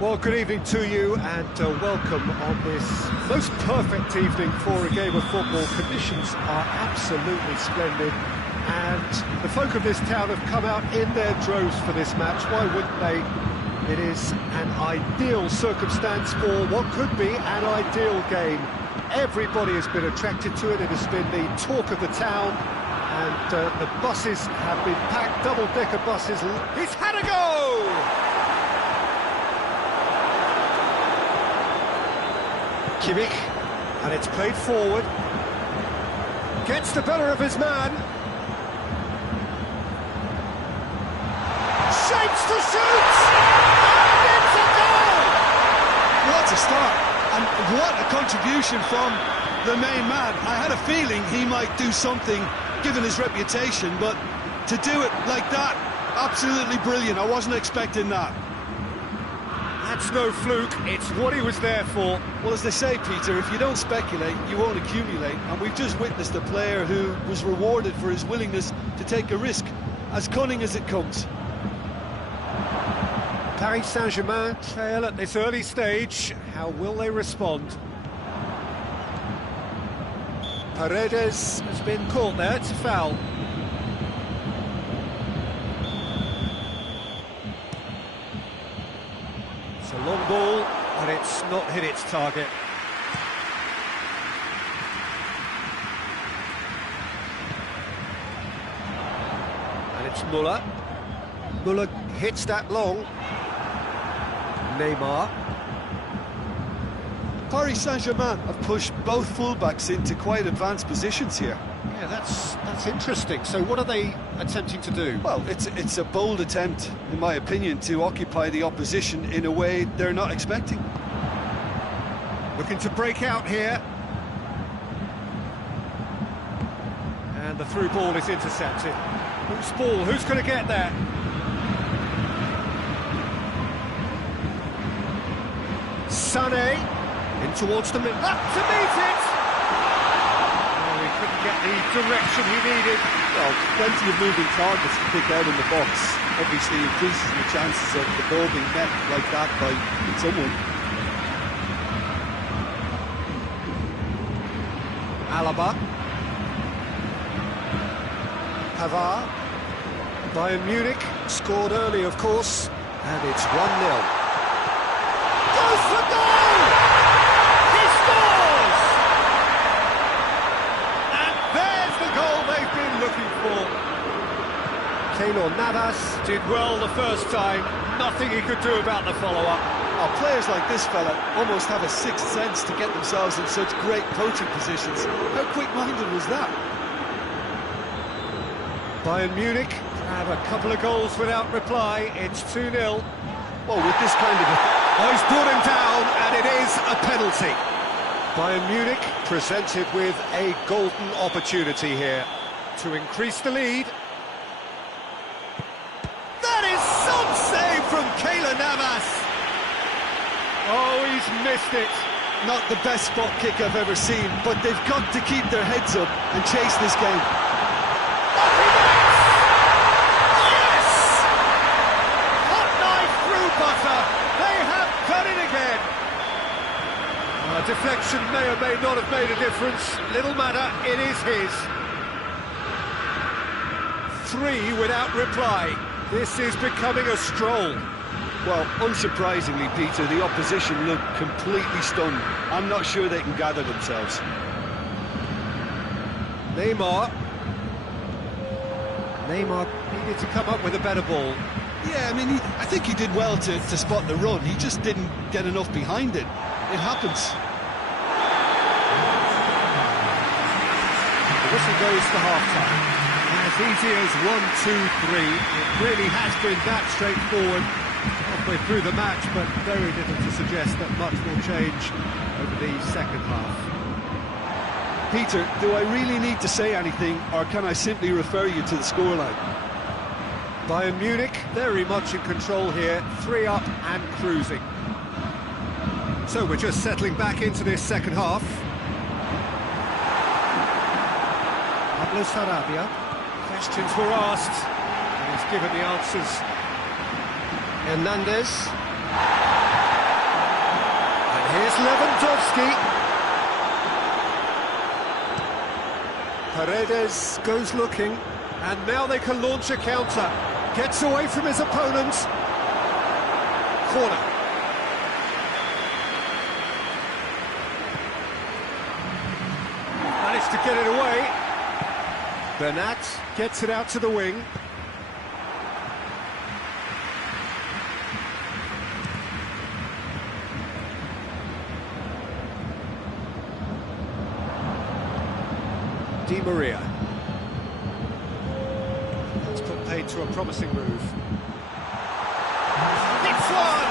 Well, good evening to you and welcome on this most perfect evening for a game of football. Conditions are absolutely splendid and the folk of this town have come out in their droves for this match. Why wouldn't they? It is an ideal circumstance for what could be an ideal game. Everybody has been attracted to it. It has been the talk of the town and the buses have been packed, double-decker buses. He's had a go! Kimmich, and it's played forward, gets the better of his man, shapes to shoot, and it's a goal! What a start, and what a contribution from the main man. I had a feeling he might do something, given his reputation, but to do it like that, absolutely brilliant. I wasn't expecting that. That's no fluke, it's what he was there for. Well, as they say, Peter, if you don't speculate, you won't accumulate. And we've just witnessed a player who was rewarded for his willingness to take a risk, as cunning as it comes. Paris Saint-Germain trail at this early stage. How will they respond? Paredes has been caught there, it's a foul. It's a long ball, and it's not hit its target. And it's Müller. Müller hits that long. Neymar. Paris Saint-Germain have pushed both fullbacks into quite advanced positions here. Yeah, that's interesting. So what are they attempting to do? Well, it's a bold attempt, in my opinion, to occupy the opposition in a way they're not expecting. Looking to break out here. And the through ball is intercepted. Who's ball? Who's going to get there? Sané in towards the middle. Up to meet it! Oh, he couldn't get the direction he needed. Well, plenty of moving targets to pick out in the box. Obviously increases the chances of the ball being met like that by someone. Alaba. Pavard. Bayern Munich scored early, of course, and it's 1-0. Goes for goal! He scores! And there's the goal they've been looking for. Keylor Navas did well the first time. Nothing he could do about the follow-up. Oh, players like this fella almost have a sixth sense to get themselves in such great coaching positions. How quick-minded was that? Bayern Munich have a couple of goals without reply. It's 2-0. Well, with this kind of... Oh, he's brought him down, and it is a penalty. Bayern Munich presented with a golden opportunity here to increase the lead. That is some save from Keylor Navas. Oh, he's missed it. Not the best spot kick I've ever seen, but they've got to keep their heads up and chase this game. Yes! Hot knife through butter. They have done it again. A deflection may or may not have made a difference. Little matter, it is his. 3 without reply. This is becoming a stroll. Well, unsurprisingly, Peter, the opposition look completely stunned. I'm not sure they can gather themselves. Neymar needed to come up with a better ball. Yeah, I mean, I think he did well to spot the run. He just didn't get enough behind it. It happens. The whistle goes for half-time. As easy as 1, 2, 3. It really has been that straightforward halfway through the match, but very little to suggest that much will change over the second half. Peter, do I really need to say anything, or can I simply refer you to the scoreline? Bayern Munich very much in control here, 3 up and cruising. So we're just settling back into this second half. Pablo Sarabia. Questions were asked, and he's given the answers. Hernandez. Here's Lewandowski. Paredes goes looking, and now they can launch a counter. Gets away from his opponent. Corner. Managed to get it away. Bernat gets it out to the wing. Di Maria. That's put paid to a promising move. It's one!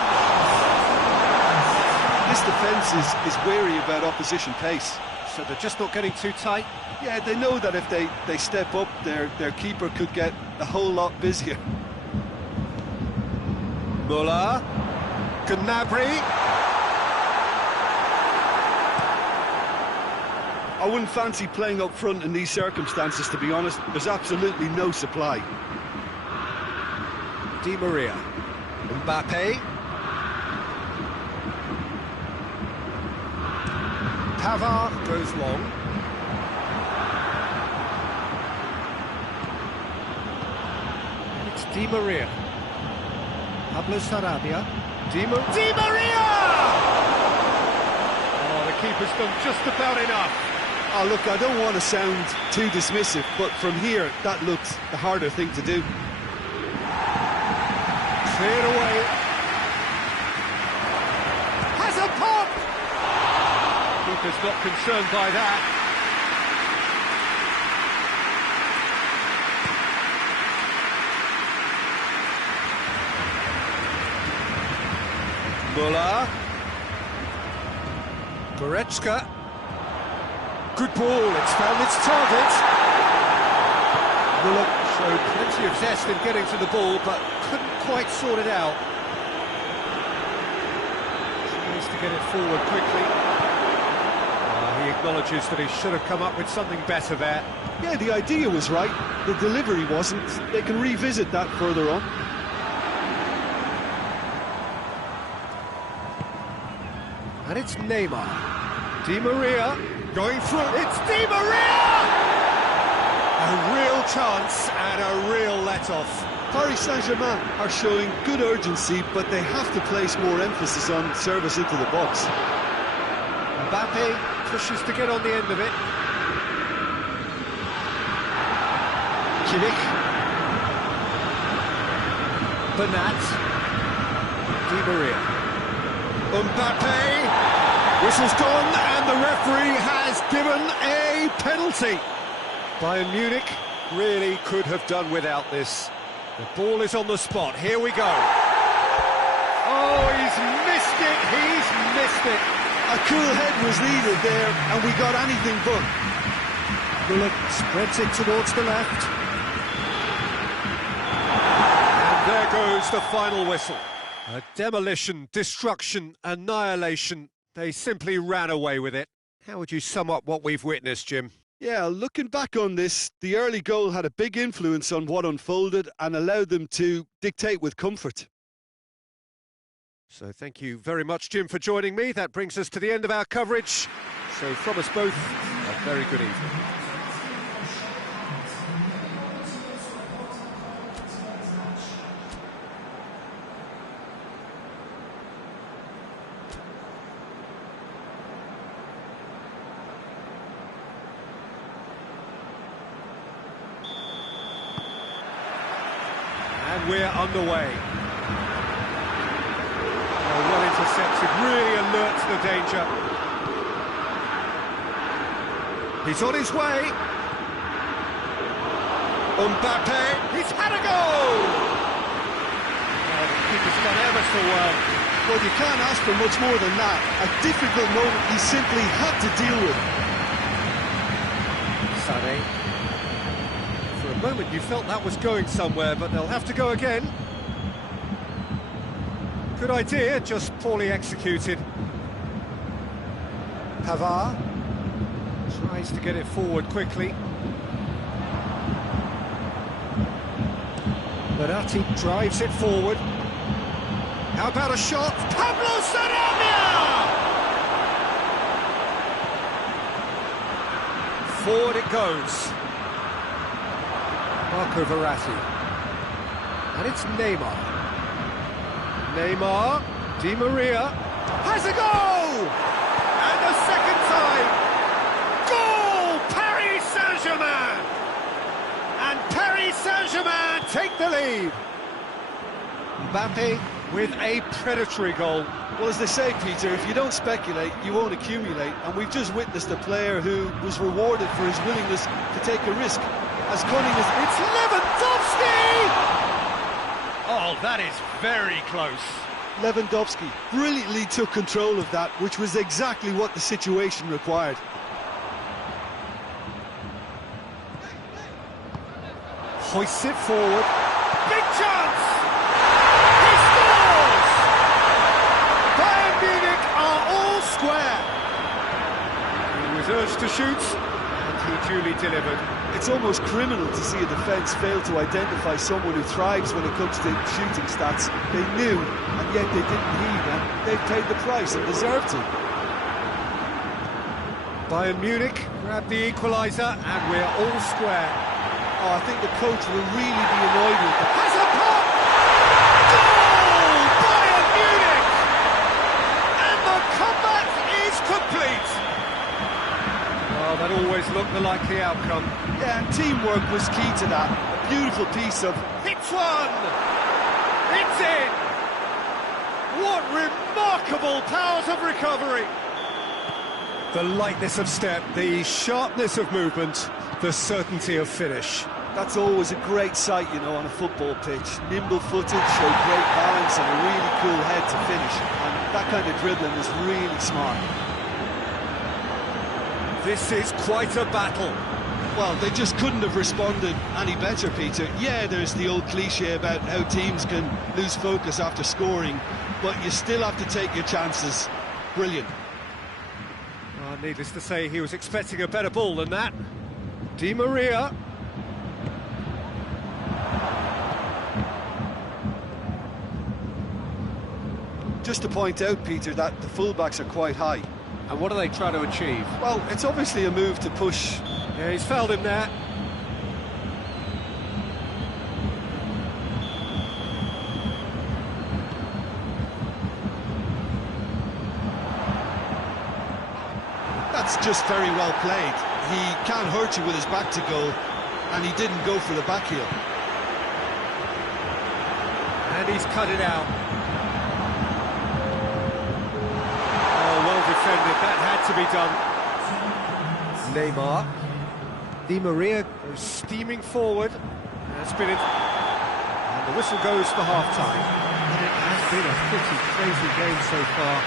This defence is wary about opposition pace. So they're just not getting too tight? Yeah, they know that if they step up, their keeper could get a whole lot busier. Muller. Gnabry. I wouldn't fancy playing up front in these circumstances, to be honest. There's absolutely no supply. Di Maria. Mbappe. Pavard goes long. It's Di Maria. Pablo Sarabia. Di Maria! Oh, the keeper's done just about enough. Oh, look, I don't want to sound too dismissive, but from here, that looks the harder thing to do. Cleared away. Has a pop! Keeper's not concerned by that. Muller. Goretzka. Good ball, it's found its target. Muller showed plenty of zest in getting to the ball, but couldn't quite sort it out. Tries to get it forward quickly. He acknowledges that he should have come up with something better there. Yeah, the idea was right, the delivery wasn't. They can revisit that further on. And it's Neymar. Di Maria going through. It's Di Maria! A real chance and a real let-off. Paris Saint-Germain are showing good urgency, but they have to place more emphasis on service into the box. Mbappe pushes to get on the end of it. Kimmich. Bernat. Di Maria. Mbappe. Whistle's gone and the referee has given a penalty. Bayern Munich really could have done without this. The ball is on the spot. Here we go. Oh, he's missed it. He's missed it. A cool head was needed there, and we got anything but. Muller spreads it towards the left. And there goes the final whistle. A demolition, destruction, annihilation. They simply ran away with it. How would you sum up what we've witnessed, Jim? Yeah, looking back on this, the early goal had a big influence on what unfolded and allowed them to dictate with comfort. So thank you very much, Jim, for joining me. That brings us to the end of our coverage. So from us both, a very good evening. And we're underway. Well intercepted, really alert to the danger. He's on his way. Mbappe, he's had a goal! Oh, the keeper's done ever so well. Well, you can't ask for much more than that. A difficult moment he simply had to deal with. Sané. For a moment you felt that was going somewhere, but they'll have to go again. Good idea, just poorly executed. Pavard tries to get it forward quickly. Verratti drives it forward. How about a shot? Pablo Sarabia! Forward it goes. Marco Verratti. And it's Neymar. Neymar, Di Maria, has a goal! And a second time! Goal! Paris Saint-Germain! And Paris Saint-Germain take the lead. Mbappe with a predatory goal. Well, as they say, Peter, if you don't speculate, you won't accumulate. And we've just witnessed a player who was rewarded for his willingness to take a risk. As cunning as... It's Lewandowski! Oh, that is very close. Lewandowski brilliantly took control of that, which was exactly what the situation required. Hoists it forward. Big chance! He scores! Bayern Munich are all square. He was urged to shoot, and he duly delivered. It's almost criminal to see a defence fail to identify someone who thrives when it comes to shooting stats. They knew, and yet they didn't heed, and they've paid the price and deserved to. Bayern Munich grab the equaliser, and we're all square. Oh, I think the coach will really be annoyed with that. Has a pop! Goal! Bayern Munich! And the comeback is complete! Oh, that always looked the likely outcome. Yeah, and teamwork was key to that. A beautiful piece of... It's one! It's in! What remarkable powers of recovery! The lightness of step, the sharpness of movement, the certainty of finish. That's always a great sight, you know, on a football pitch. Nimble-footed, show great balance and a really cool head to finish. And that kind of dribbling is really smart. This is quite a battle. Well, they just couldn't have responded any better, Peter. Yeah, there's the old cliche about how teams can lose focus after scoring, but you still have to take your chances. Brilliant. Needless to say, he was expecting a better ball than that. Di Maria. Just to point out, Peter, that the fullbacks are quite high. And what are they trying to achieve? Well, it's obviously a move to push. Yeah, he's fouled him there. That's just very well played. He can't hurt you with his back to goal, and he didn't go for the back heel. And he's cut it out. Oh, well defended. That had to be done. Neymar. Di Maria goes steaming forward. And spin it. And the whistle goes for half-time. And it has been a pretty crazy game so far.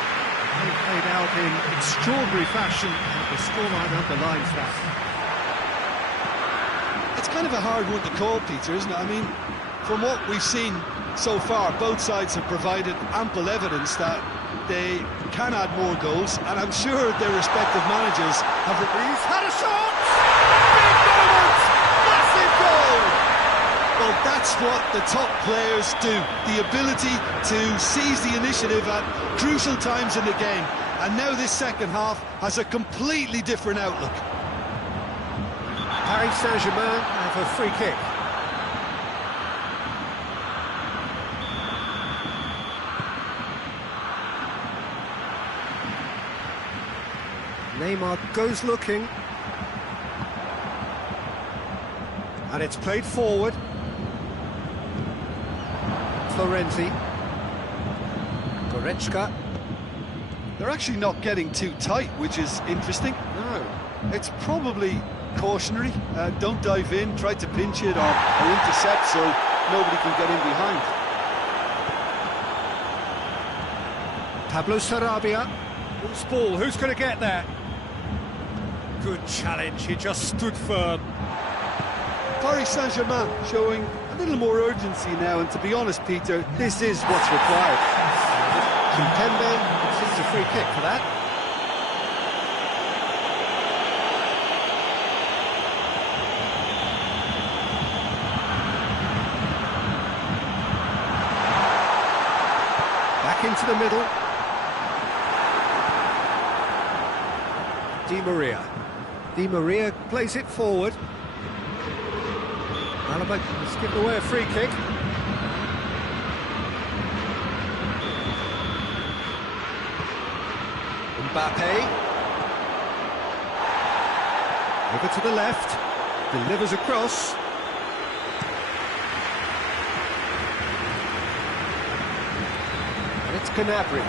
They played out in extraordinary fashion, and the scoreline underlines that. It's kind of a hard one to call, Peter, isn't it? I mean, from what we've seen so far, both sides have provided ample evidence that they can add more goals, and I'm sure their respective managers have... He's had a shot! Big moment! Massive goal! Well, that's what the top players do. The ability to seize the initiative at crucial times in the game. And now this second half has a completely different outlook. Paris Saint-Germain have a free kick. Neymar goes looking. And it's played forward. Florenzi. Goretzka. They're actually not getting too tight, which is interesting. No. It's probably cautionary. Don't dive in, try to pinch it or intercept so nobody can get in behind. Pablo Sarabia. Loose ball, who's going to get there? Good challenge, he just stood firm. Paris Saint-Germain showing a little more urgency now, and to be honest, Peter, this is what's required. Kimpembe sees a free kick for that. Back into the middle. Di Maria. Di Maria plays it forward. Alaba has given away a free kick. Mbappe. Over to the left. Delivers across. And it's Gnabry.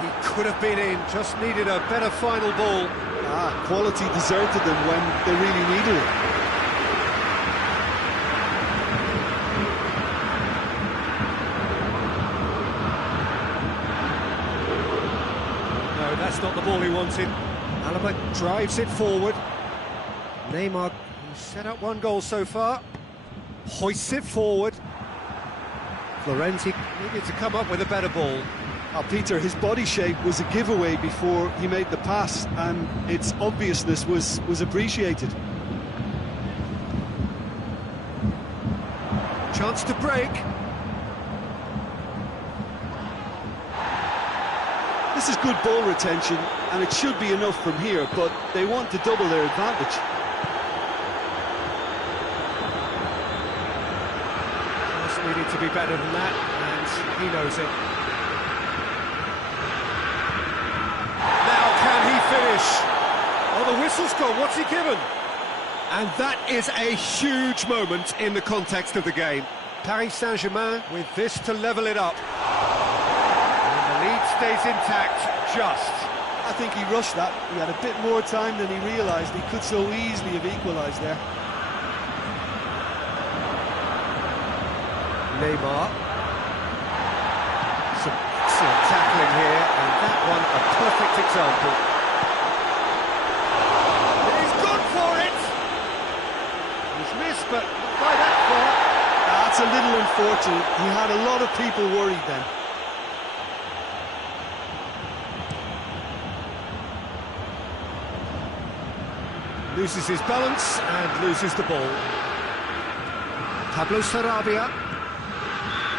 He could have been in, just needed a better final ball. Quality deserted them when they really needed it. No, that's not the ball he wanted. Alaba drives it forward. Neymar set up one goal so far. Hoists it forward. Florenzi needed to come up with a better ball. Peter, his body shape was a giveaway before he made the pass, and its obviousness was appreciated. Chance to break. This is good ball retention, and it should be enough from here, but they want to double their advantage. Just needed to be better than that, and he knows it. Finish. Oh, the whistle's gone. What's he given? And that is a huge moment in the context of the game. Paris Saint-Germain with this to level it up. And the lead stays intact, just. I think he rushed that. He had a bit more time than he realised. He could so easily have equalised there. Neymar. Some excellent tackling here, and that one a perfect example. But not by that far. That's a little unfortunate. He had a lot of people worried then. Loses his balance and loses the ball. Pablo Sarabia.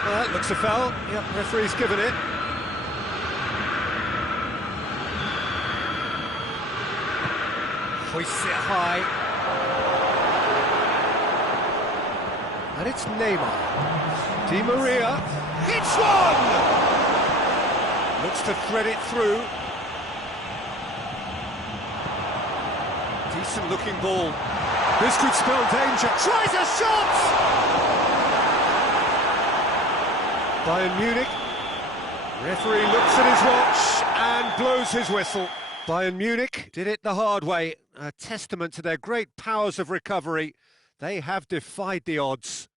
Well, that looks a foul. Yep, referee's given it. Hoists it high. And it's Neymar. Di Maria hits one! Looks to thread it through. Decent looking ball. This could spell danger. Tries a shot! Bayern Munich. Referee looks at his watch and blows his whistle. Bayern Munich did it the hard way. A testament to their great powers of recovery. They have defied the odds.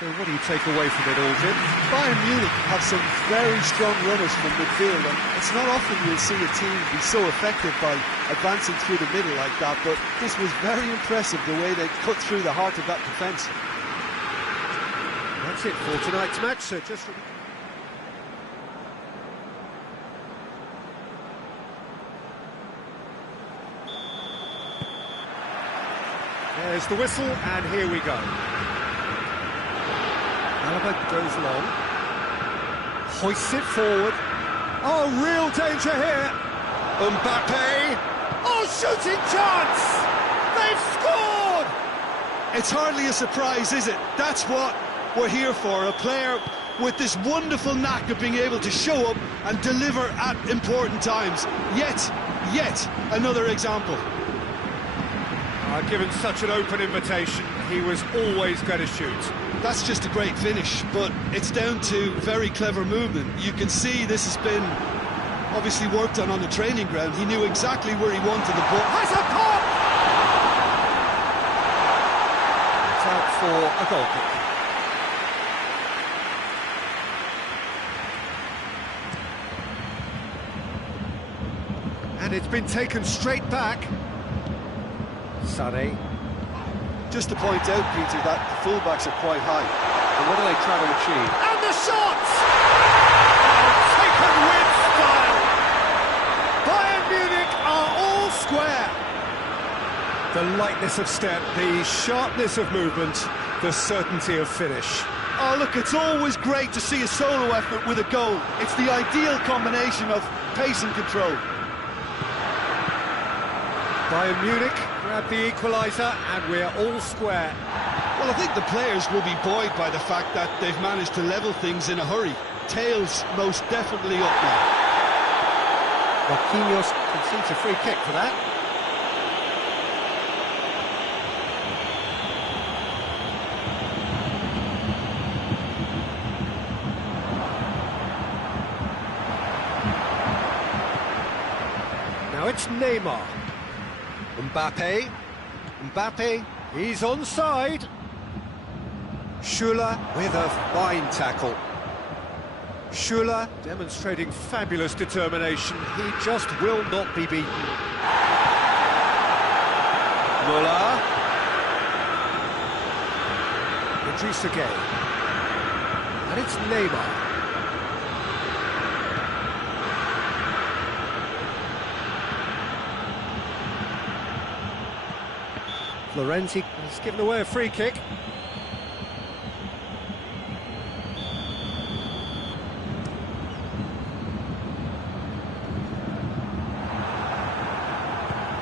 So what do you take away from it all, Jim? Bayern Munich have some very strong runners from midfield, and it's not often you'll see a team be so effective by advancing through the middle like that, but this was very impressive, the way they cut through the heart of that defence. That's it for tonight's match, so just... There's the whistle, and here we go. Alaba goes long. Hoists it forward. Oh, real danger here. Mbappe. Oh, shooting chance! They've scored! It's hardly a surprise, is it? That's what we're here for. A player with this wonderful knack of being able to show up and deliver at important times. Yet another example. Given such an open invitation, he was always going to shoot. That's just a great finish, but it's down to very clever movement. You can see this has been obviously worked on the training ground. He knew exactly where he wanted the ball. Has a pop! It's out for a goal kick. And it's been taken straight back. Sané. Just to point out, Peter, that the fullbacks are quite high. And what are they trying to achieve? And the shot! Oh, taken with style! Bayern Munich are all square. The lightness of step, the sharpness of movement, the certainty of finish. Oh, look, it's always great to see a solo effort with a goal. It's the ideal combination of pace and control. Bayern Munich grab the equaliser, and we're all square. Well, I think the players will be buoyed by the fact that they've managed to level things in a hurry. Tails most definitely up now. Marquinhos concedes a free kick for that. Now it's Neymar. Mbappe, he's onside. Schuller with a fine tackle. Schuller demonstrating fabulous determination. He just will not be beaten. Muller. Idrissa Gueye. And it's Neymar. Florenzi has given away a free kick.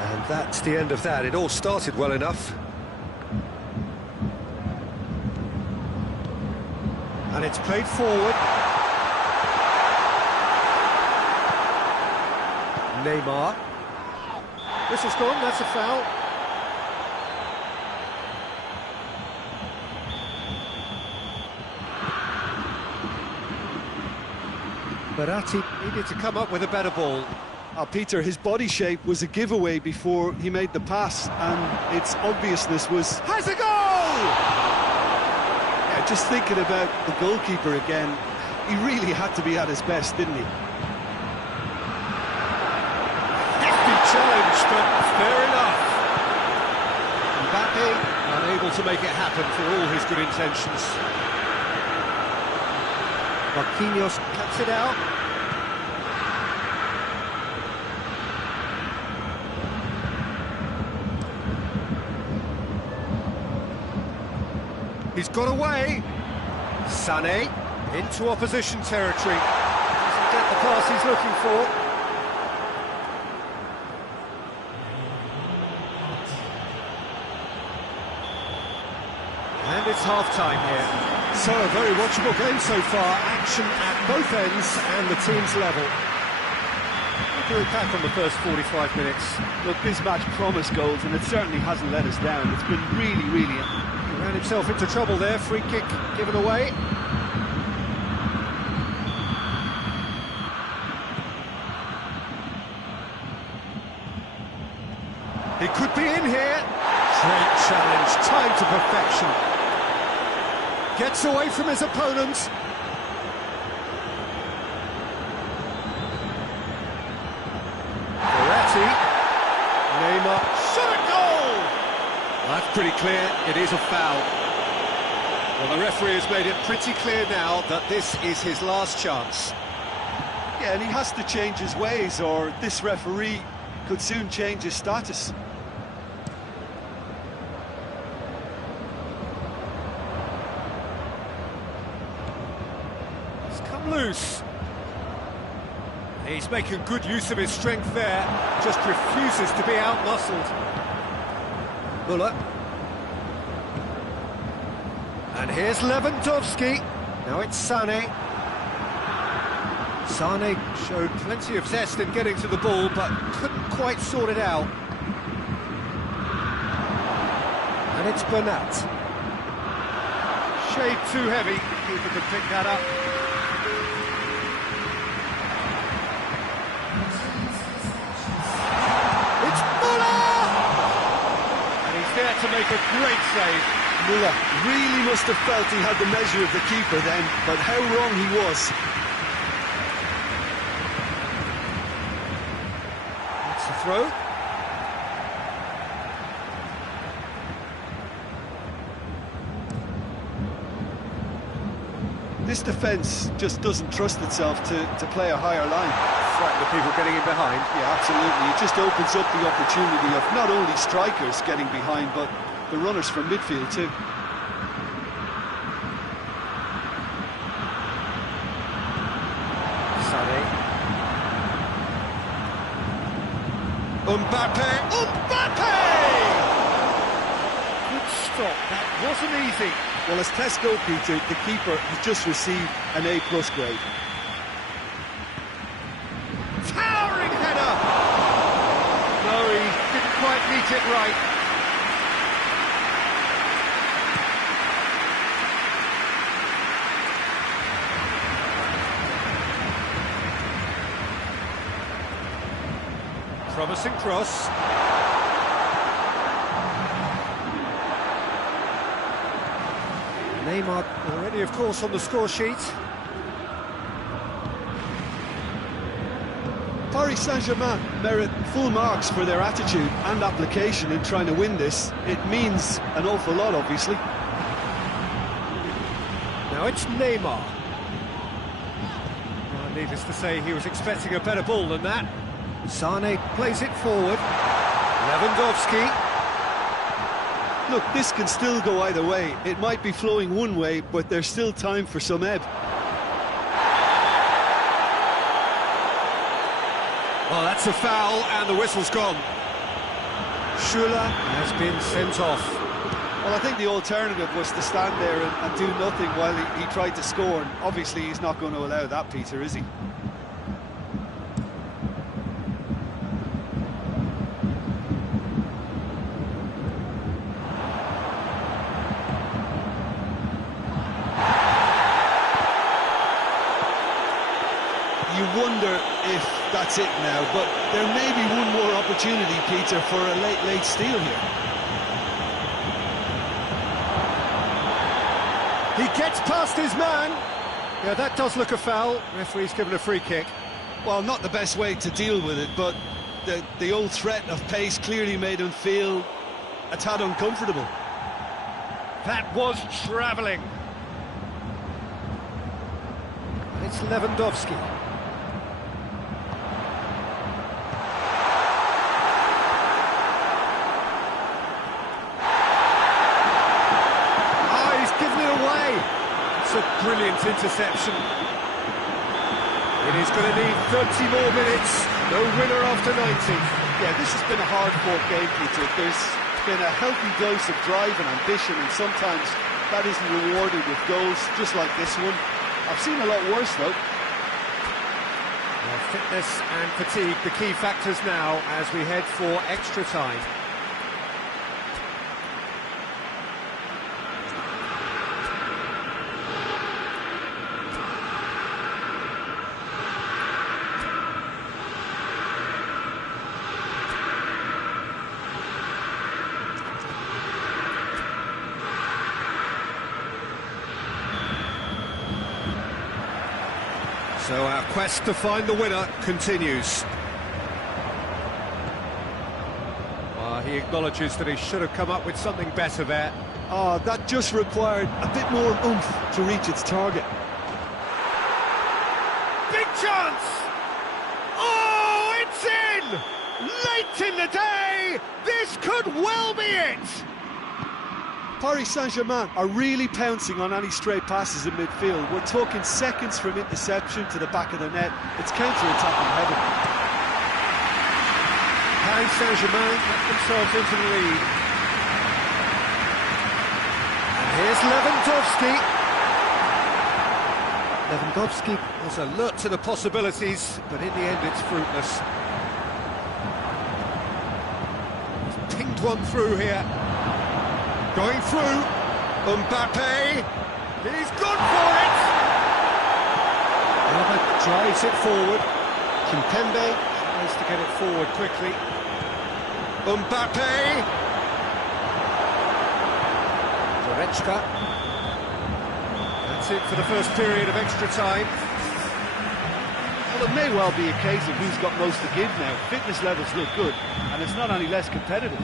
And that's the end of that. It all started well enough. And it's played forward. Neymar. Whistle's gone, that's a foul. Verratti needed to come up with a better ball. Peter, his body shape was a giveaway before he made the pass, and its obviousness was... Has a goal! Yeah, just thinking about the goalkeeper again, he really had to be at his best, didn't he? Hefty challenge, but fair enough. Mbappe unable to make it happen for all his good intentions. Marquinhos cuts it out. He's got away. Sané into opposition territory. Doesn't get the pass he's looking for. And it's half-time here. So, a very watchable game so far. Action at both ends and the team's level. What do we pack on the first 45 minutes? Look, this match promised goals, and it certainly hasn't let us down. It's been really... He ran himself into trouble there. Free kick given away. He could be in here. Great challenge, timed to perfection. Gets away from his opponents. Verratti. Neymar. Shot a goal! Well, that's pretty clear. It is a foul. Well, the referee has made it pretty clear now that this is his last chance. Yeah, and he has to change his ways, or this referee could soon change his status. Loose. He's making good use of his strength there, just refuses to be out-muscled. Muller. And here's Lewandowski. Now it's Sané. Sané showed plenty of zest in getting to the ball, but couldn't quite sort it out. And it's Bernat. Shade too heavy. Keeper could pick that up. To make a great save. Muller really must have felt he had the measure of the keeper then, but how wrong he was. That's the throw. This defence just doesn't trust itself to play a higher line. Frightened of people getting in behind. Yeah, absolutely. It just opens up the opportunity of not only strikers getting behind, but the runners from midfield too. Sané. Mbappe! Good stop, that wasn't easy. Well, as tests go, Peter, the keeper has just received an A+ grade. Towering header! No, he didn't quite meet it right. Promising cross. Neymar already, of course, on the score sheet. Paris Saint-Germain merit full marks for their attitude and application in trying to win this. It means an awful lot, obviously. Now it's Neymar. Well, needless to say, he was expecting a better ball than that. Sane plays it forward. Lewandowski. Look, this can still go either way. It might be flowing one way, but there's still time for some ebb. Well, that's a foul, and the whistle's gone. Schüller has been sent off. Well, I think the alternative was to stand there and do nothing while he tried to score. And obviously, he's not going to allow that, Peter, is he? You wonder if that's it now, but there may be one more opportunity, Peter, for a late steal here. He gets past his man. Yeah, that does look a foul. Referee's given a free kick. Well, not the best way to deal with it, but the old threat of pace clearly made him feel a tad uncomfortable. That was travelling. It's Lewandowski. A brilliant interception. It is going to need 30 more minutes. No winner after 90. Yeah, this has been a hard-fought game, Peter. There's been a healthy dose of drive and ambition, and sometimes that isn't rewarded with goals, just like this one. I've seen a lot worse, though. Well, fitness and fatigue, the key factors now as we head for extra time. So our quest to find the winner continues. He acknowledges that he should have come up with something better there. Oh, that just required a bit more oomph to reach its target. Big chance! Oh, it's in! Late in the day, this could well be it! Paris Saint-Germain are really pouncing on any stray passes in midfield. We're talking seconds from interception to the back of the net. It's counter-attacking heaven. Paris Saint-Germain get themselves into the lead. And here's Lewandowski. Lewandowski was alert to the possibilities, but in the end it's fruitless. He's pinged one through here. Going through, Mbappe, he's gone for it! Alba drives it forward, Kimpembe tries to get it forward quickly. Mbappe! Goretzka. That's it for the first period of extra time. Well, it may well be a case of who's got most to give now. Fitness levels look good, and it's not any less competitive.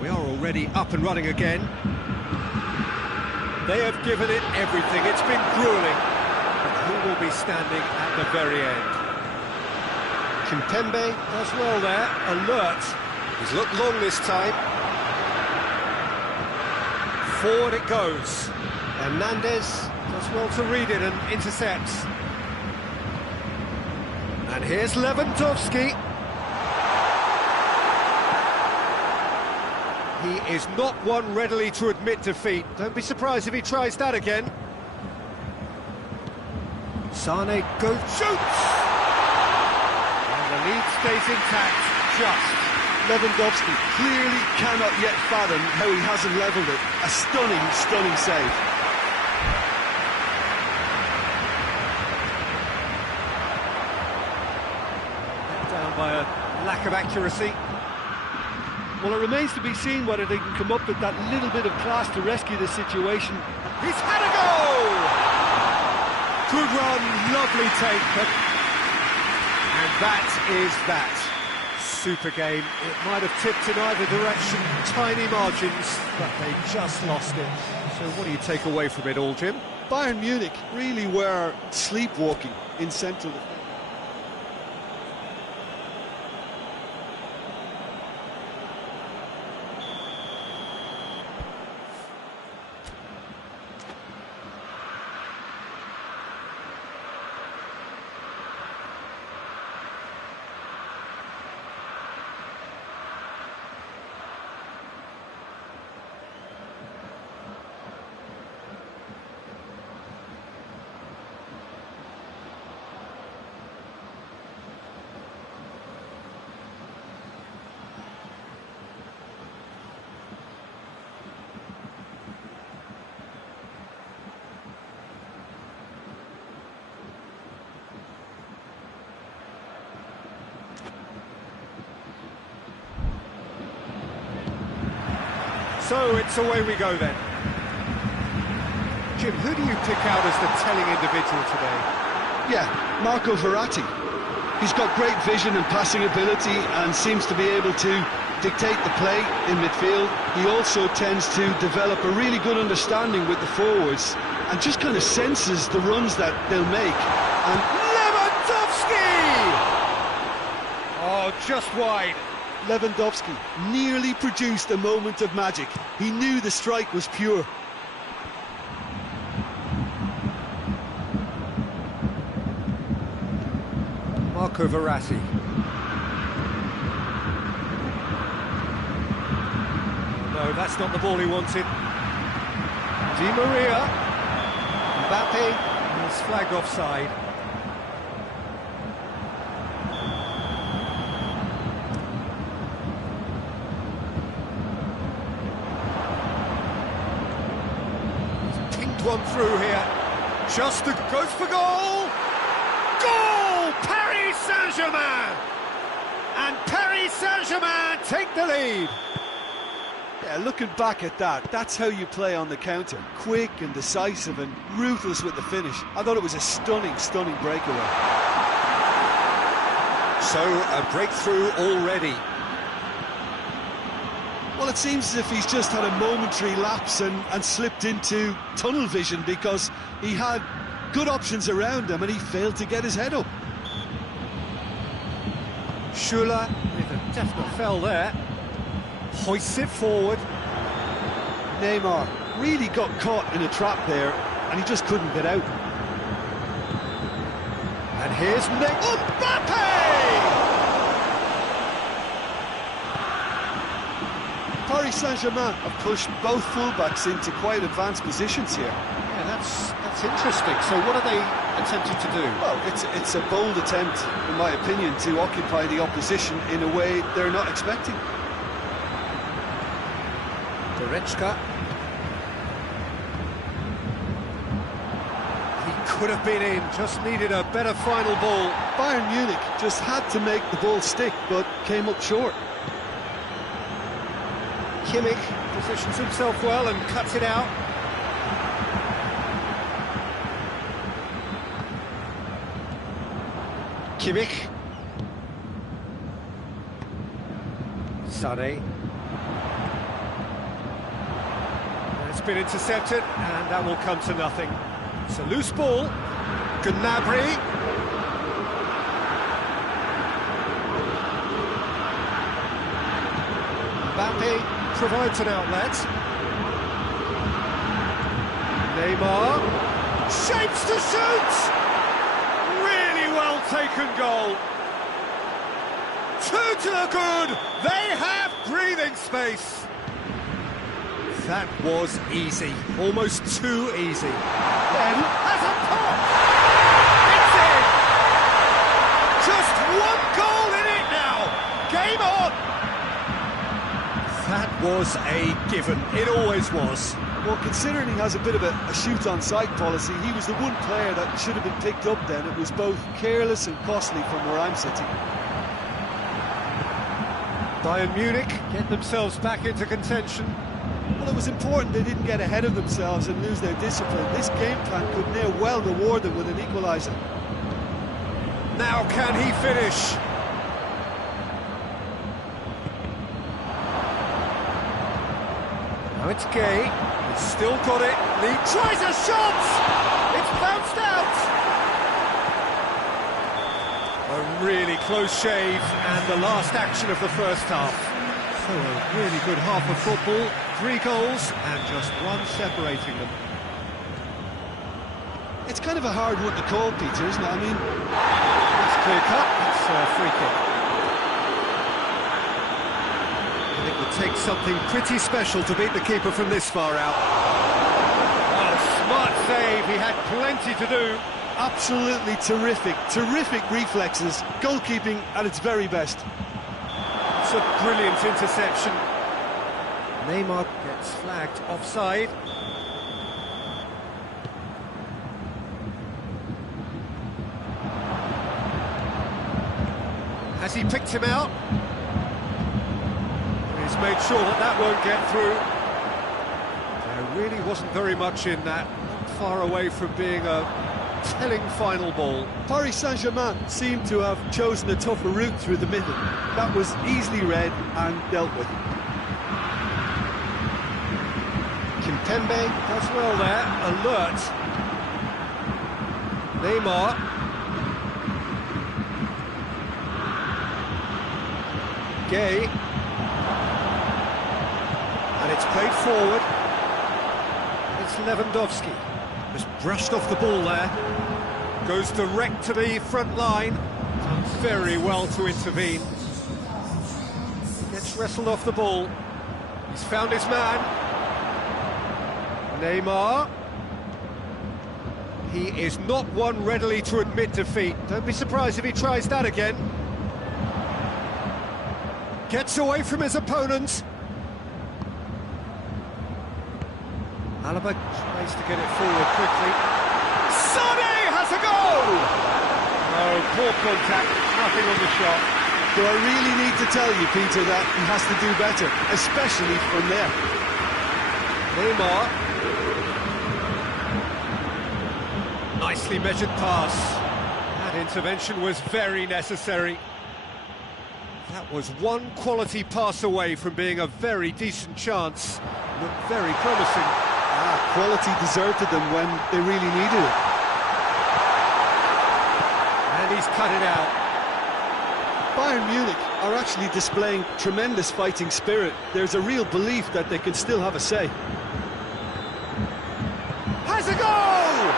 We are already up and running again. They have given it everything. It's been grueling. But who will be standing at the very end? Kimpembe does well there. Alert. He's looked long this time. Forward it goes. Hernandez does well to read it and intercepts. And here's Lewandowski. is not one readily to admit defeat. Don't be surprised if he tries that again. Sane goes, shoots! And the lead stays intact, just. Lewandowski clearly cannot yet fathom how he hasn't levelled it. A stunning, stunning save. Down by a lack of accuracy. Well, it remains to be seen whether they can come up with that little bit of class to rescue the situation. He's had a go! Good run, lovely take, but... And that is that. Super game. It might have tipped in either direction, tiny margins, but they just lost it. So what do you take away from it all, Jim? Bayern Munich really were sleepwalking in central defence. So it's away we go then. Jim, who do you pick out as the telling individual today? Yeah, Marco Verratti. He's got great vision and passing ability and seems to be able to dictate the play in midfield. He also tends to develop a really good understanding with the forwards and just kind of senses the runs that they'll make. And Lewandowski! Oh, just wide. Lewandowski nearly produced a moment of magic. He knew the strike was pure. Marco Verratti. No, that's not the ball he wanted. Di Maria. Mbappe is flagged offside. One through here, just goes for goal! Goal! Paris Saint-Germain! And Paris Saint-Germain take the lead! Yeah, looking back at that, that's how you play on the counter. Quick and decisive and ruthless with the finish. I thought it was a stunning, stunning breakaway. So, a breakthrough already. Well, it seems as if he's just had a momentary lapse and slipped into tunnel vision because he had good options around him and he failed to get his head up. Schuller with a definite fell there. Hoists it forward. Neymar really got caught in a trap there and he just couldn't get out. And here's Mbappe! Paris Saint-Germain have pushed both fullbacks into quite advanced positions here. Yeah, that's interesting. So what are they attempting to do? Well, it's a bold attempt, in my opinion, to occupy the opposition in a way they're not expecting. Goretzka. He could have been in, just needed a better final ball. Bayern Munich just had to make the ball stick, but came up short. Kimmich positions himself well and cuts it out. Kimmich. Sane. It's been intercepted, and that will come to nothing. It's a loose ball. Gnabry. Mbappe provides an outlet. Neymar shapes to shoot! Really well taken goal. Two to the good. They have breathing space. That was easy, almost too easy. Then has a pop! It's in! Just one goal in it now! Game on! That was a given, it always was. Well, considering he has a bit of a shoot-on-sight policy, he was the one player that should have been picked up then. It was both careless and costly from where I'm sitting. Bayern Munich get themselves back into contention. Well, it was important they didn't get ahead of themselves and lose their discipline. This game plan could now well reward them with an equaliser. Now can he finish? Now it's Gay. He's still got it. He tries a shot! It's bounced out! A really close shave, and the last action of the first half. So a really good half of football, 3 goals, and just one separating them. It's kind of a hard one to call, Peter, isn't it? I mean, it's clear cut, it's a free kick. And it would take something pretty special to beat the keeper from this far out. Oh, smart save, he had plenty to do. Absolutely terrific reflexes, goalkeeping at its very best. It's a brilliant interception. Neymar gets flagged offside. Has he picked him out? He's made sure that that won't get through. There really wasn't very much in that, not far away from being a telling final ball. Paris Saint-Germain seemed to have chosen a tougher route through the middle. That was easily read and dealt with. Kimpembe does well there, alert. Neymar. Gay. And it's played forward. It's Lewandowski. Just brushed off the ball there. Goes direct to the front line. Done very well to intervene. Gets wrestled off the ball. He's found his man. Neymar. He is not one readily to admit defeat. Don't be surprised if he tries that again. Gets away from his opponent. Alaba tries to get it forward quickly. Sané has a goal! Oh, poor contact, nothing on the shot. Do I really need to tell you, Peter, that he has to do better, especially from there? Neymar. Nicely measured pass. That intervention was very necessary. That was one quality pass away from being a very decent chance. Looked very promising. Quality deserted them when they really needed it. And he's cut it out. Bayern Munich are actually displaying tremendous fighting spirit. There's a real belief that they can still have a say. Has a goal!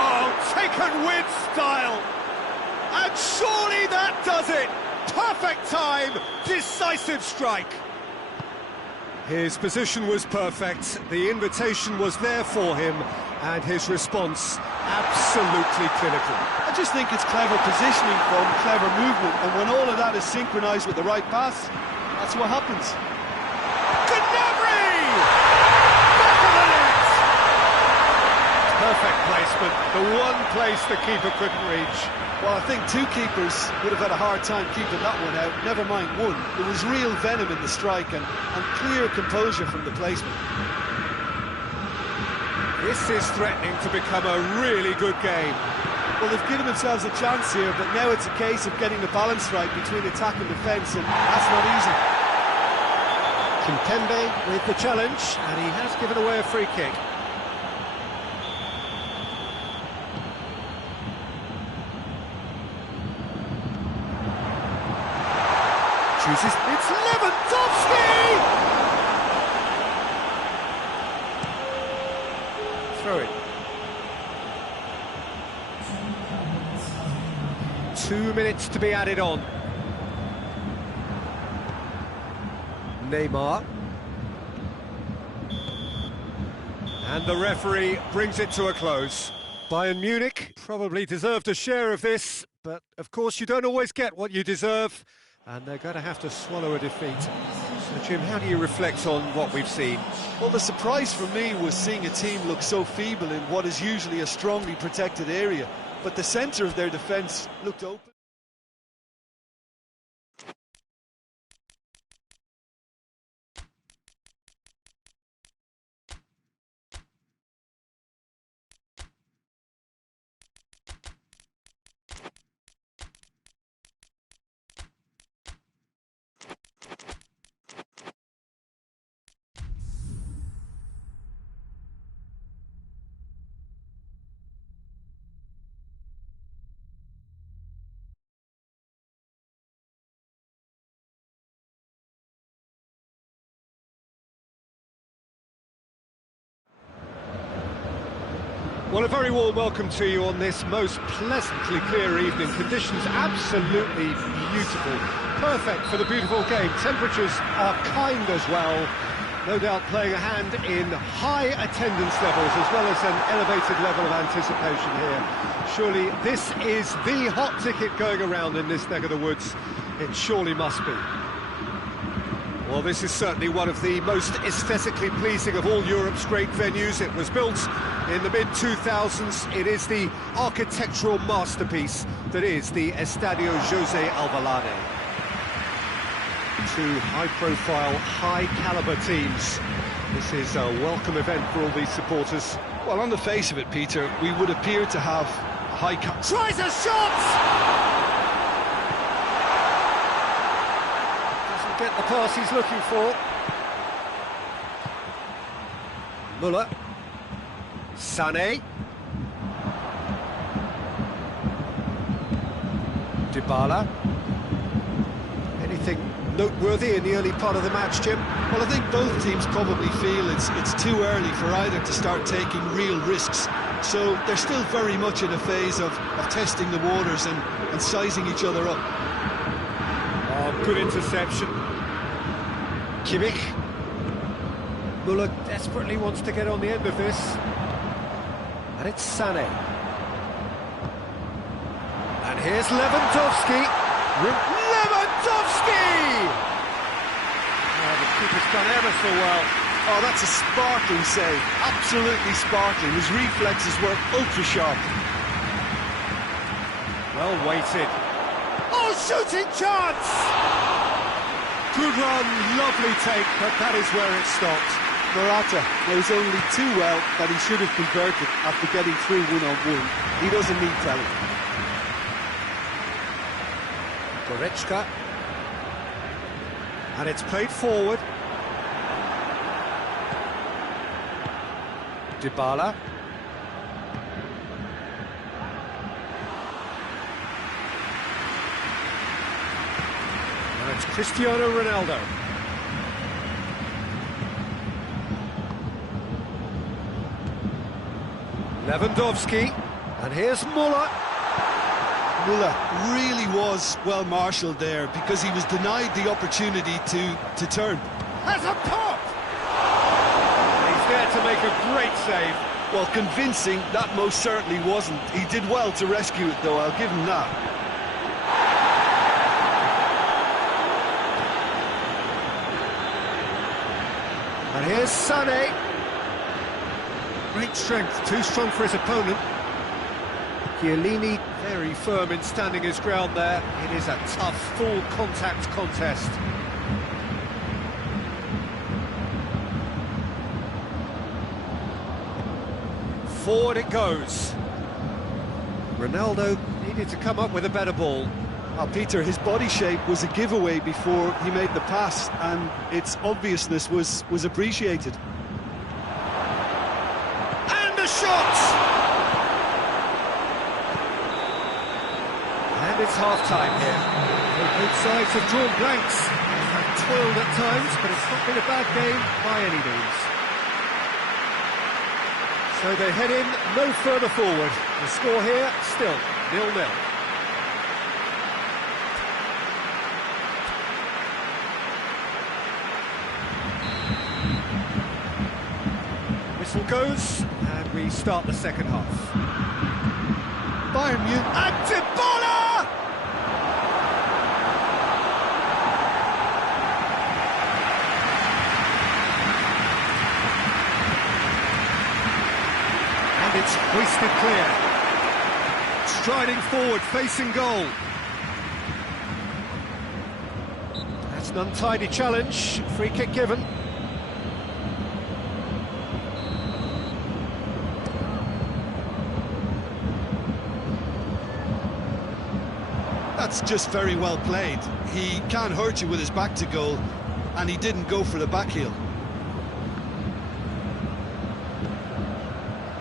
Oh, taken with style. And surely that does it. Perfect time, decisive strike. His position was perfect, the invitation was there for him, and his response absolutely clinical. I just think it's clever positioning from clever movement, and when all of that is synchronised with the right pass, that's what happens. Gnabry! Back of the net! Perfect placement, the one place the keeper couldn't reach. Well, I think 2 keepers would have had a hard time keeping that one out, never mind 1. There was real venom in the strike and clear composure from the placement. This is threatening to become a really good game. Well, they've given themselves a chance here, but now it's a case of getting the balance right between attack and defence, and that's not easy. Kimpembe with the challenge, and he has given away a free kick. Chooses. It's Lewandowski! Throw it. 2 minutes to be added on. Neymar. And the referee brings it to a close. Bayern Munich probably deserved a share of this, but of course you don't always get what you deserve, and they're going to have to swallow a defeat. So Jim, how do you reflect on what we've seen? Well, the surprise for me was seeing a team look so feeble in what is usually a strongly protected area, but the centre of their defence looked open. Well, a very warm welcome to you on this most pleasantly clear evening. Conditions absolutely beautiful. Perfect for the beautiful game. Temperatures are kind as well. No doubt playing a hand in high attendance levels as well as an elevated level of anticipation here. Surely this is the hot ticket going around in this neck of the woods. It surely must be. Well, this is certainly one of the most aesthetically pleasing of all Europe's great venues. It was built in the mid-2000s. It is the architectural masterpiece that is the Estadio José Alvalade. Two high-profile, high-caliber teams. This is a welcome event for all these supporters. Well, on the face of it, Peter, we would appear to have high... Tries a shot! Get the pass he's looking for. Müller. Sané. Dybala. Anything noteworthy in the early part of the match, Jim? Well, I think both teams probably feel it's too early for either to start taking real risks. So they're still very much in a phase of testing the waters and sizing each other up. Oh, good interception. Kimmich. Müller desperately wants to get on the end of this. And it's Sané. And here's Lewandowski. Lewandowski! Oh, the keeper's done ever so well. Oh, that's a sparkling save. Absolutely sparkling. His reflexes were ultra sharp. Well weighted. Oh, shooting chance! Good run, lovely take, but that is where it stopped. Morata knows only too well that he should have converted after getting through one-on-one. He doesn't need telling. Goretzka. And it's played forward. Dybala. It's Cristiano Ronaldo. Lewandowski. And here's Müller. Müller really was well marshalled there because he was denied the opportunity to turn. Has a pop! He's there to make a great save. Well, convincing, that most certainly wasn't. He did well to rescue it, though, I'll give him that. And here's Sané. Great strength, too strong for his opponent. Chiellini very firm in standing his ground there. It is a tough, full contact contest. Forward it goes. Ronaldo needed to come up with a better ball. Now, Peter, his body shape was a giveaway before he made the pass, and its obviousness was appreciated. And a shot! And it's half-time here. Both sides have drawn blanks. They've toiled at times, but it's not been a bad game by any means. So they head in no further forward. The score here, still 0-0. whistle goes, and we start the second half. Bayern Munich. And Dybala! And it's hoisted clear. Striding forward, facing goal. That's an untidy challenge. Free kick given. That's just very well played. He can't hurt you with his back to goal, and he didn't go for the back heel.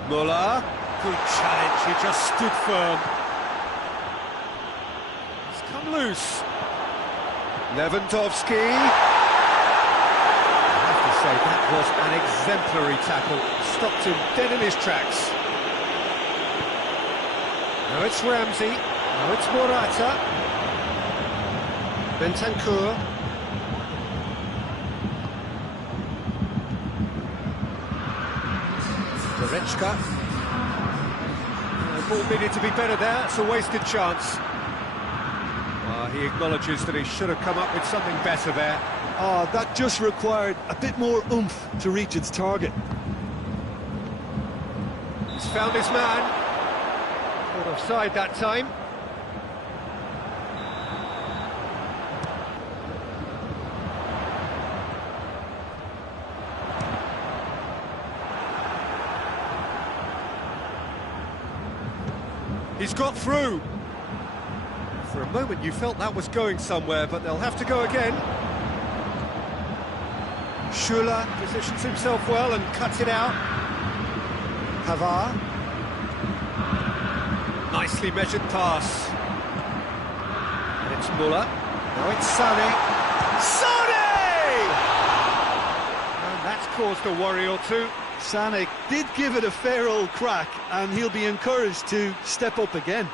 Muller, good challenge, he just stood firm. It's come loose. Lewandowski. I have to say, that was an exemplary tackle. Stopped him dead in his tracks. Now it's Ramsey. Now it's Morata. Bentancur. Goretzka. The ball needed to be better there. It's a wasted chance. He acknowledges that he should have come up with something better there. That just required a bit more oomph to reach its target. He's found his man. Caught offside that time. He's got through. For a moment you felt that was going somewhere, but they'll have to go again. Schuller positions himself well and cuts it out. Pavard. Nicely measured pass. And it's Muller. Now it's Sané. Sané! And that's caused a worry or two. Sané did give it a fair old crack, and he'll be encouraged to step up again.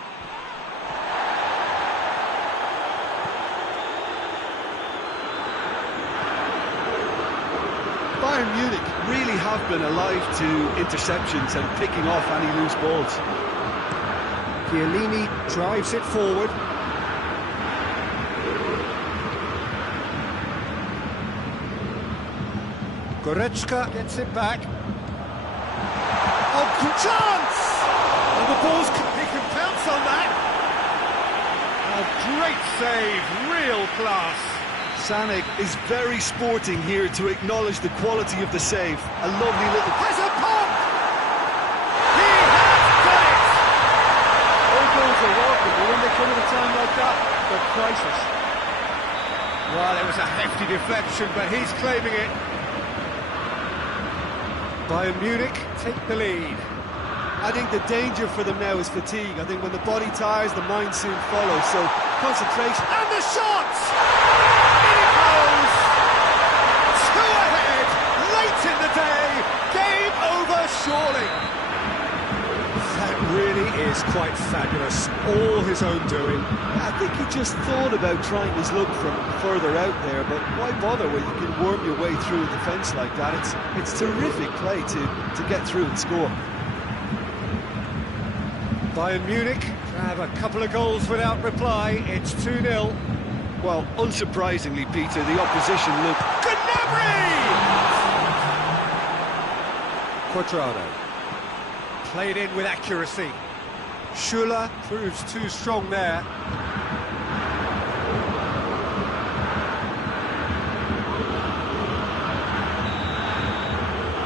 Bayern Munich really have been alive to interceptions and picking off any loose balls. Chiellini drives it forward. Goretzka gets it back. Oh, good chance! And the ball's... he can pounce on that. A great save, real class. Sané is very sporting here to acknowledge the quality of the save. A lovely little... Has a pop! He has done it! All goals are welcome, but when they come at a time like that, they're priceless. Well, it was a hefty deflection, but he's claiming it. Bayern Munich take the lead. I think the danger for them now is fatigue. I think when the body tires, the mind soon follows. So concentration. And the shot! In it goes! Two ahead, late in the day. Game over, surely. That really is quite fabulous. All his own doing. I think he just thought about trying his luck from further out there, but why bother when you can worm your way through a defence like that? It's terrific play to get through and score. Bayern Munich have a couple of goals without reply. It's 2-0. Well, unsurprisingly, Peter, the opposition look... Gnabry! Quadrado. Played in with accuracy. Schuller proves too strong there.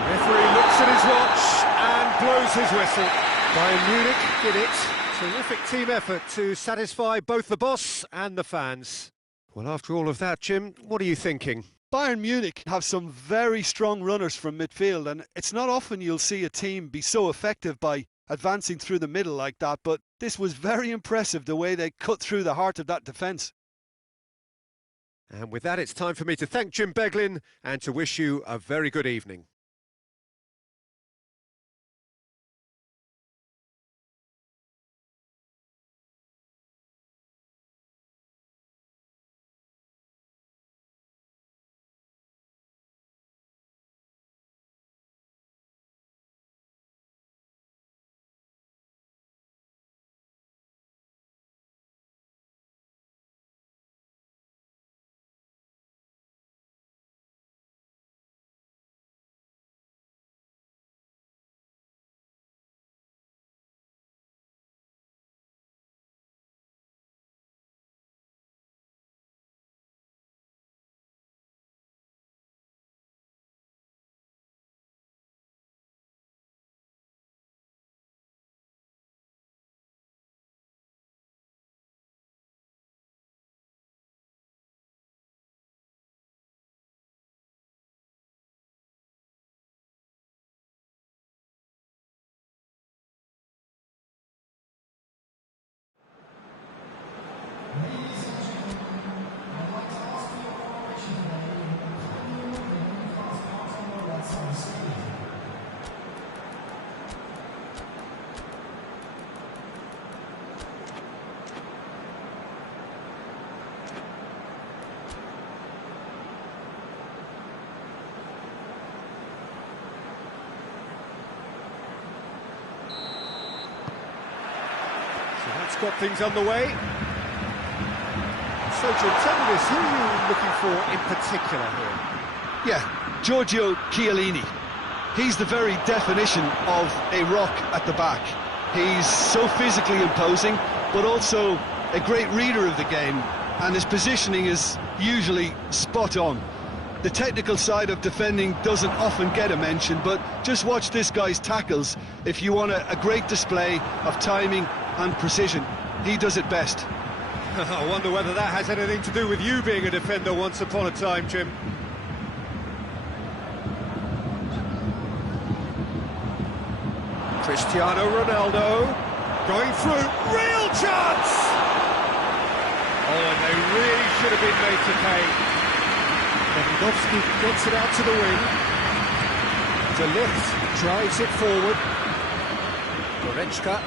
Referee looks at his watch and blows his whistle. Bayern Munich did it. Terrific team effort to satisfy both the boss and the fans. Well, after all of that, Jim, what are you thinking? Bayern Munich have some very strong runners from midfield, and it's not often you'll see a team be so effective by advancing through the middle like that, but this was very impressive, the way they cut through the heart of that defence. And with that, it's time for me to thank Jim Beglin and to wish you a very good evening. That's got things underway. So, Jim, tell me this, who are you looking for in particular here? Yeah, Giorgio Chiellini. He's the very definition of a rock at the back. He's so physically imposing, but also a great reader of the game, and his positioning is usually spot on. The technical side of defending doesn't often get a mention, but just watch this guy's tackles if you want a great display of timing and precision. He does it best. I wonder whether that has anything to do with you being a defender once upon a time, Jim. Cristiano Ronaldo going through, real chance! Oh, and they really should have been made to pay. Lewandowski gets it out to the wing. De Ligt drives it forward. Goretzka.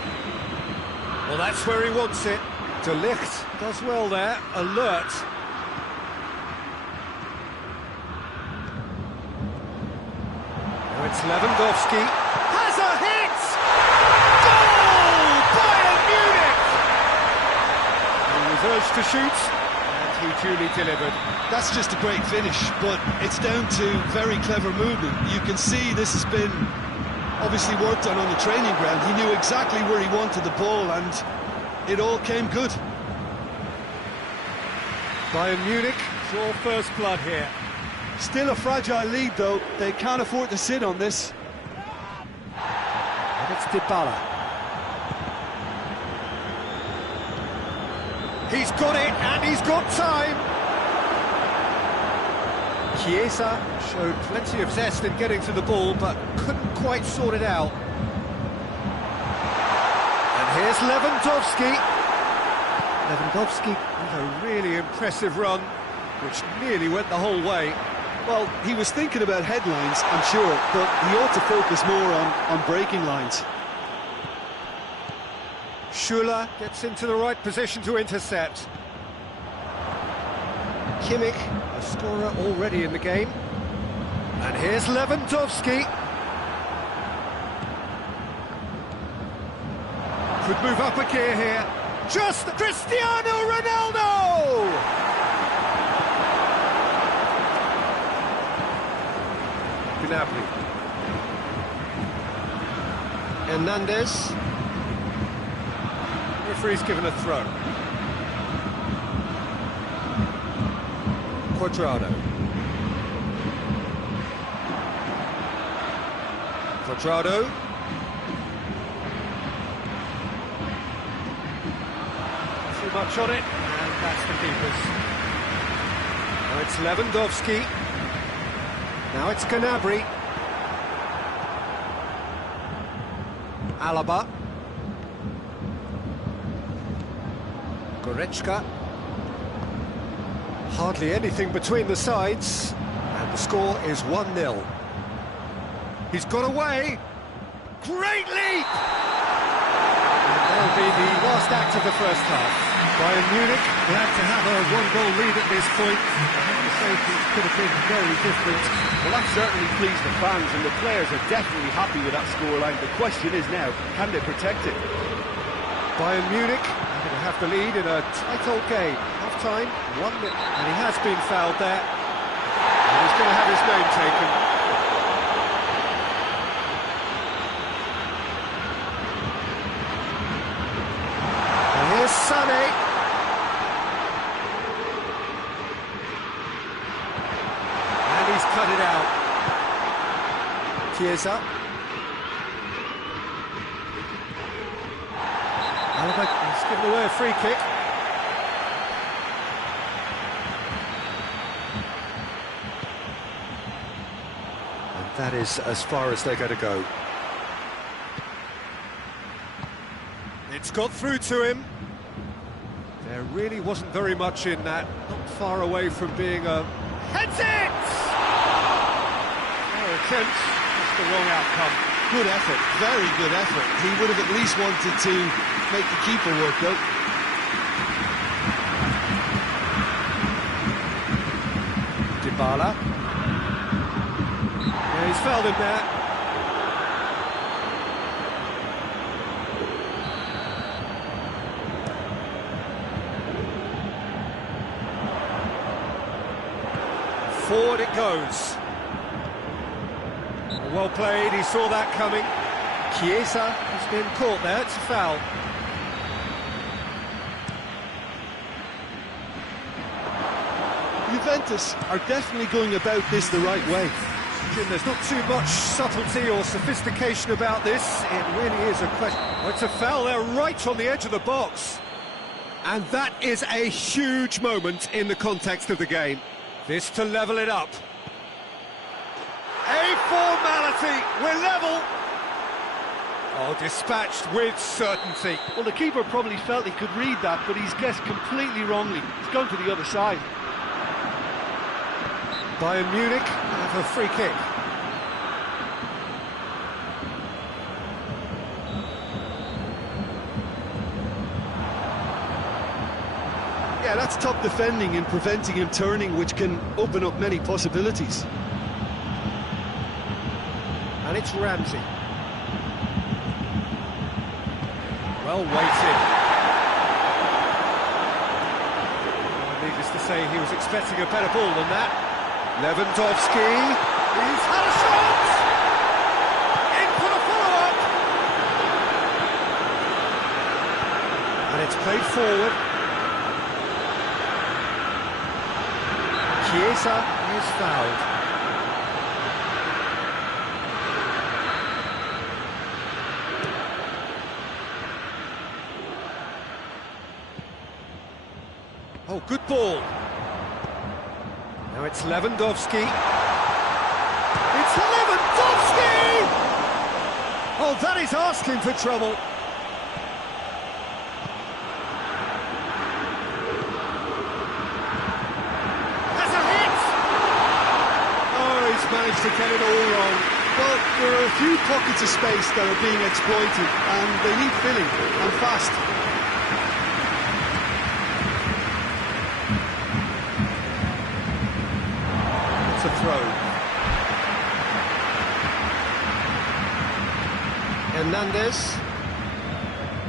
Well, that's where he wants it. De Ligt does well there, alert. Oh, it's Lewandowski. Has a hit! Goal! Bayern Munich! He was urged to shoot, and he duly delivered. That's just a great finish, but it's down to very clever movement. You can see this has been obviously worked on the training ground. He knew exactly where he wanted the ball, and it all came good. Bayern Munich draw first blood here. Still a fragile lead, though. They can't afford to sit on this. And it's Dybala. He's got it, and he's got time. Chiesa showed plenty of zest in getting to the ball, but couldn't quite sort it out. And here's Lewandowski. Lewandowski with a really impressive run, which nearly went the whole way. Well, he was thinking about headlines, I'm sure, but he ought to focus more on breaking lines. Schüller gets into the right position to intercept. Kimmich, a scorer already in the game. And here's Lewandowski. Could move up a gear here. Just Cristiano Ronaldo! Gnabry. Hernandez. Referee's given a throw. Quadrado. Quadrado. Too much on it, and that's the keeper's. Now it's Lewandowski. Now it's Gnabry. Alaba. Goretzka. Hardly anything between the sides, and the score is 1-0. He's got away. Great leap! And that'll be the last act of the first half. Bayern Munich glad to have a one-goal lead at this point. I have to say things could have been very different. Well, that certainly pleased the fans, and the players are definitely happy with that scoreline. The question is now, can they protect it? Bayern Munich going to have the lead in a tight old game. Half-time, 1-0, and he has been fouled there. And he's going to have his name taken. And here's Sané. And he's cut it out. Chiesa. He's given away a free kick. And that is as far as they're going to go. It's got through to him. There really wasn't very much in that. Not far away from being a... Heads it! No attempt, just the wrong outcome. Good effort, very good effort. He would have at least wanted to make the keeper work, though. Dybala. Yeah, he's fouled him there. Forward it goes. Well played, he saw that coming. Chiesa has been caught there, it's a foul. Juventus are definitely going about this the right way. Jim, there's not too much subtlety or sophistication about this. It really is a question. Oh, it's a foul there right on the edge of the box. And that is a huge moment in the context of the game. This to level it up. A formality, we're level. Oh, dispatched with certainty. Well, the keeper probably felt he could read that, but he's guessed completely wrongly. He's gone to the other side. Bayern Munich have a free kick. Yeah, that's top defending and preventing him turning, which can open up many possibilities. And it's Ramsey. Well weighted. Needless to say, he was expecting a better ball than that. Lewandowski, he's had a shot! In for the follow-up! And it's played forward. Chiesa is fouled. Oh, good ball. Now it's Lewandowski. It's Lewandowski! Oh, that is asking for trouble. That's a hit! Oh, he's managed to get it all wrong. Well, there are a few pockets of space that are being exploited, and they need filling, and fast. To throw. Hernandez.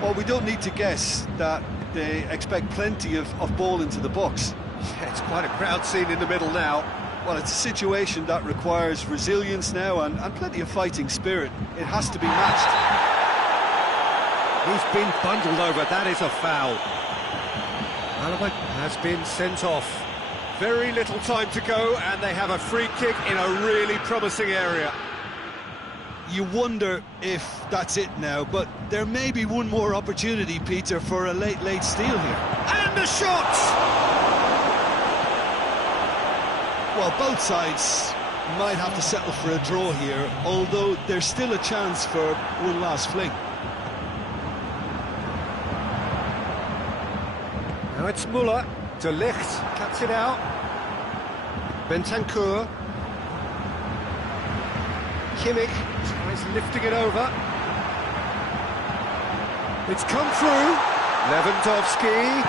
Well, we don't need to guess that they expect plenty of ball into the box. Yeah, it's quite a crowd scene in the middle now. Well, it's a situation that requires resilience now and plenty of fighting spirit. It has to be matched. He's been bundled over, that is a foul. Alaba has been sent off. Very little time to go, and they have a free kick in a really promising area. You wonder if that's it now, but there may be one more opportunity, Peter, for a late steal here. And a shot! Well, both sides might have to settle for a draw here, although there's still a chance for one last fling. Now it's Müller. De Ligt cuts it out. Bentancur. Kimmich tries lifting it over. It's come through. Lewandowski.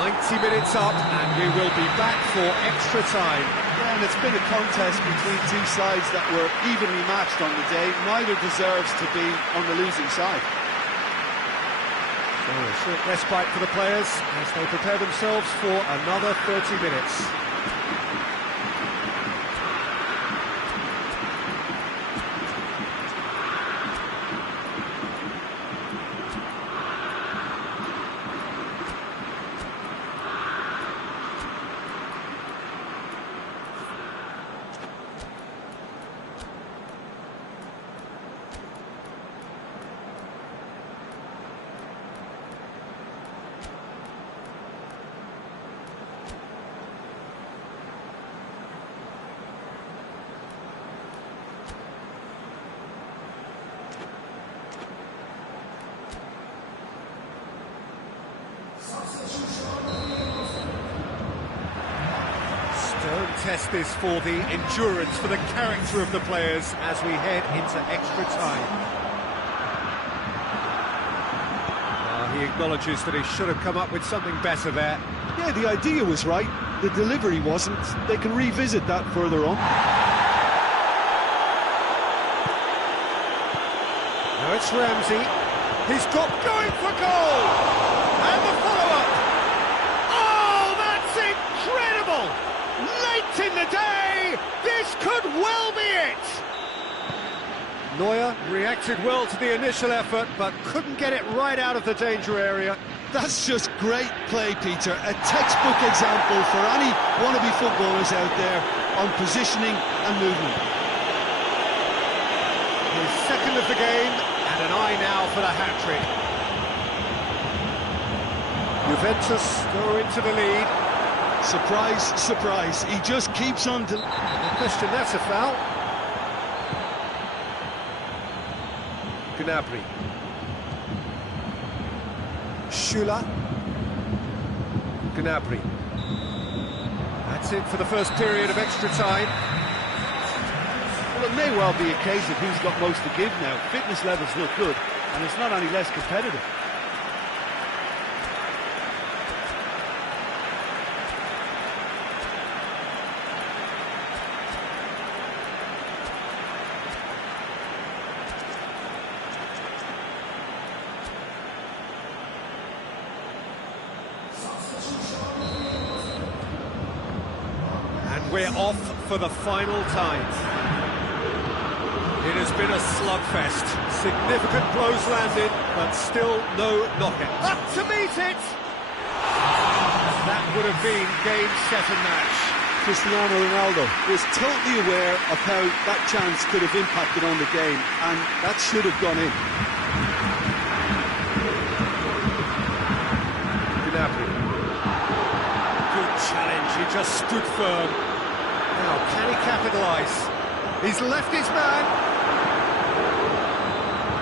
90 minutes up, and we will be back for extra time. Yeah, and it's been a contest between two sides that were evenly matched on the day. Neither deserves to be on the losing side. So a short respite for the players as they prepare themselves for another 30 minutes. Don't test this for the endurance, for the character of the players as we head into extra time. He acknowledges that he should have come up with something better there. Yeah, the idea was right, the delivery wasn't. They can revisit that further on. Now it's Ramsey. He's got going for goal! And the follow-up! Oh, that's incredible! Neuer reacted well to the initial effort, but couldn't get it right out of the danger area. That's just great play, Peter. A textbook example for any wannabe footballers out there on positioning and movement. His second of the game, and an eye now for the hat-trick. Juventus go into the lead. Surprise, surprise. He just keeps on... No question, that's a foul. Gnabry. Schüller. Gnabry. That's it for the first period of extra time. Well, it may well be a case of who's got most to give now. Fitness levels look good, and it's not any less competitive. We're off for the final time. It has been a slugfest. Significant blows landed, but still no knockout. Up to meet it! That would have been game, set and match. Cristiano Ronaldo was totally aware of how that chance could have impacted on the game, and that should have gone in. Gnabry. Good challenge, he just stood firm. Now, can he capitalise? He's left his man.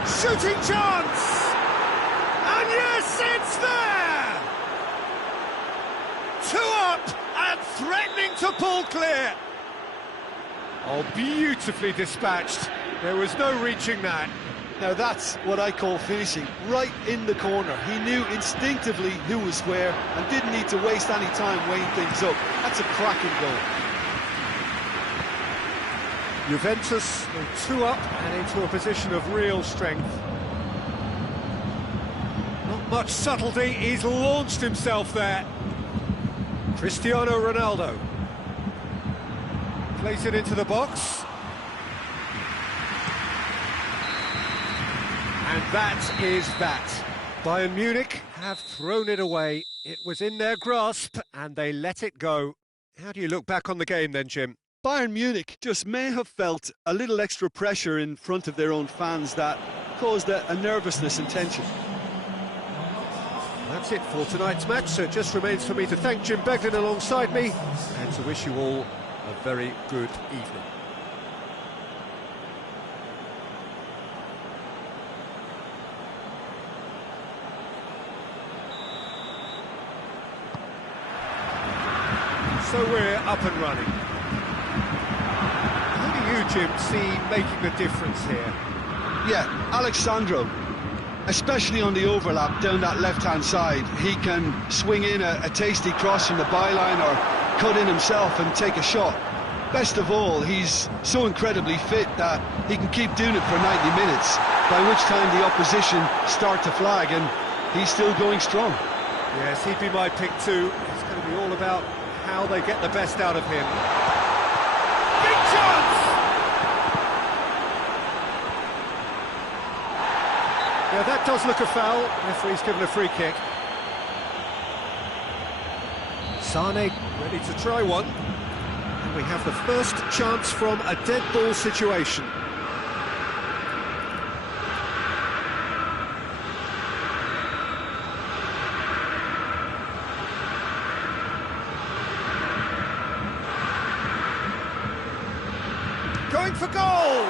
Shooting chance! And yes, it's there! 2 up and threatening to pull clear. Oh, beautifully dispatched. There was no reaching that. Now that's what I call finishing, right in the corner. He knew instinctively who was where and didn't need to waste any time weighing things up. That's a cracking goal. Juventus 2 up and into a position of real strength. Not much subtlety, he's launched himself there. Cristiano Ronaldo plays it into the box. And that is that. Bayern Munich have thrown it away. It was in their grasp and they let it go. How do you look back on the game then, Jim? Bayern Munich just may have felt a little extra pressure in front of their own fans that caused a nervousness and tension. That's it for tonight's match, so it just remains for me to thank Jim Beglin alongside me and to wish you all a very good evening. So we're up and running. Who do you, Jim, see making the difference here? Yeah, Alexandro, especially on the overlap down that left-hand side. He can swing in a tasty cross from the byline or cut in himself and take a shot. Best of all, he's so incredibly fit that he can keep doing it for 90 minutes, by which time the opposition start to flag, and he's still going strong. Yes, he'd be my pick too. It's going to be all about how they get the best out of him. Big chance! Yeah, that does look a foul. Referee's given a free kick. Sane ready to try one. And we have the first chance from a dead ball situation. Going for goal!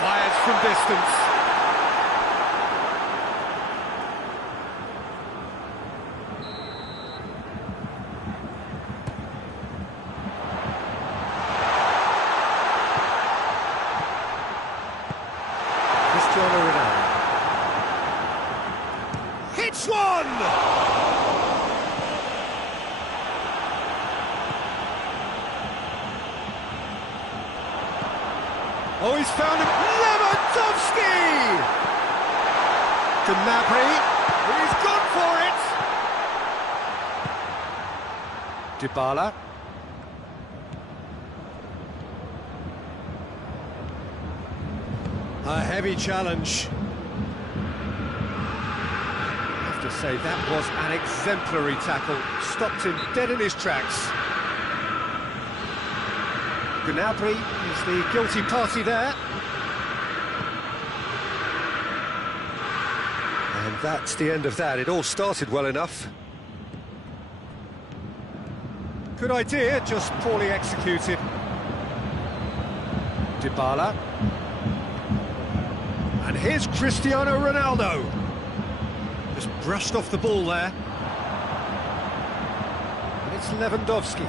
Fires from distance. Cristiano Ronaldo. Hits one! Oh, he's found him. Lewandowski! Gnabry. He's gone for it. Dybala. A heavy challenge. I have to say, that was an exemplary tackle. Stopped him dead in his tracks. Gnabry is the guilty party there. And that's the end of that. It all started well enough. Good idea, just poorly executed. Dybala. And here's Cristiano Ronaldo. Just brushed off the ball there. And it's Lewandowski.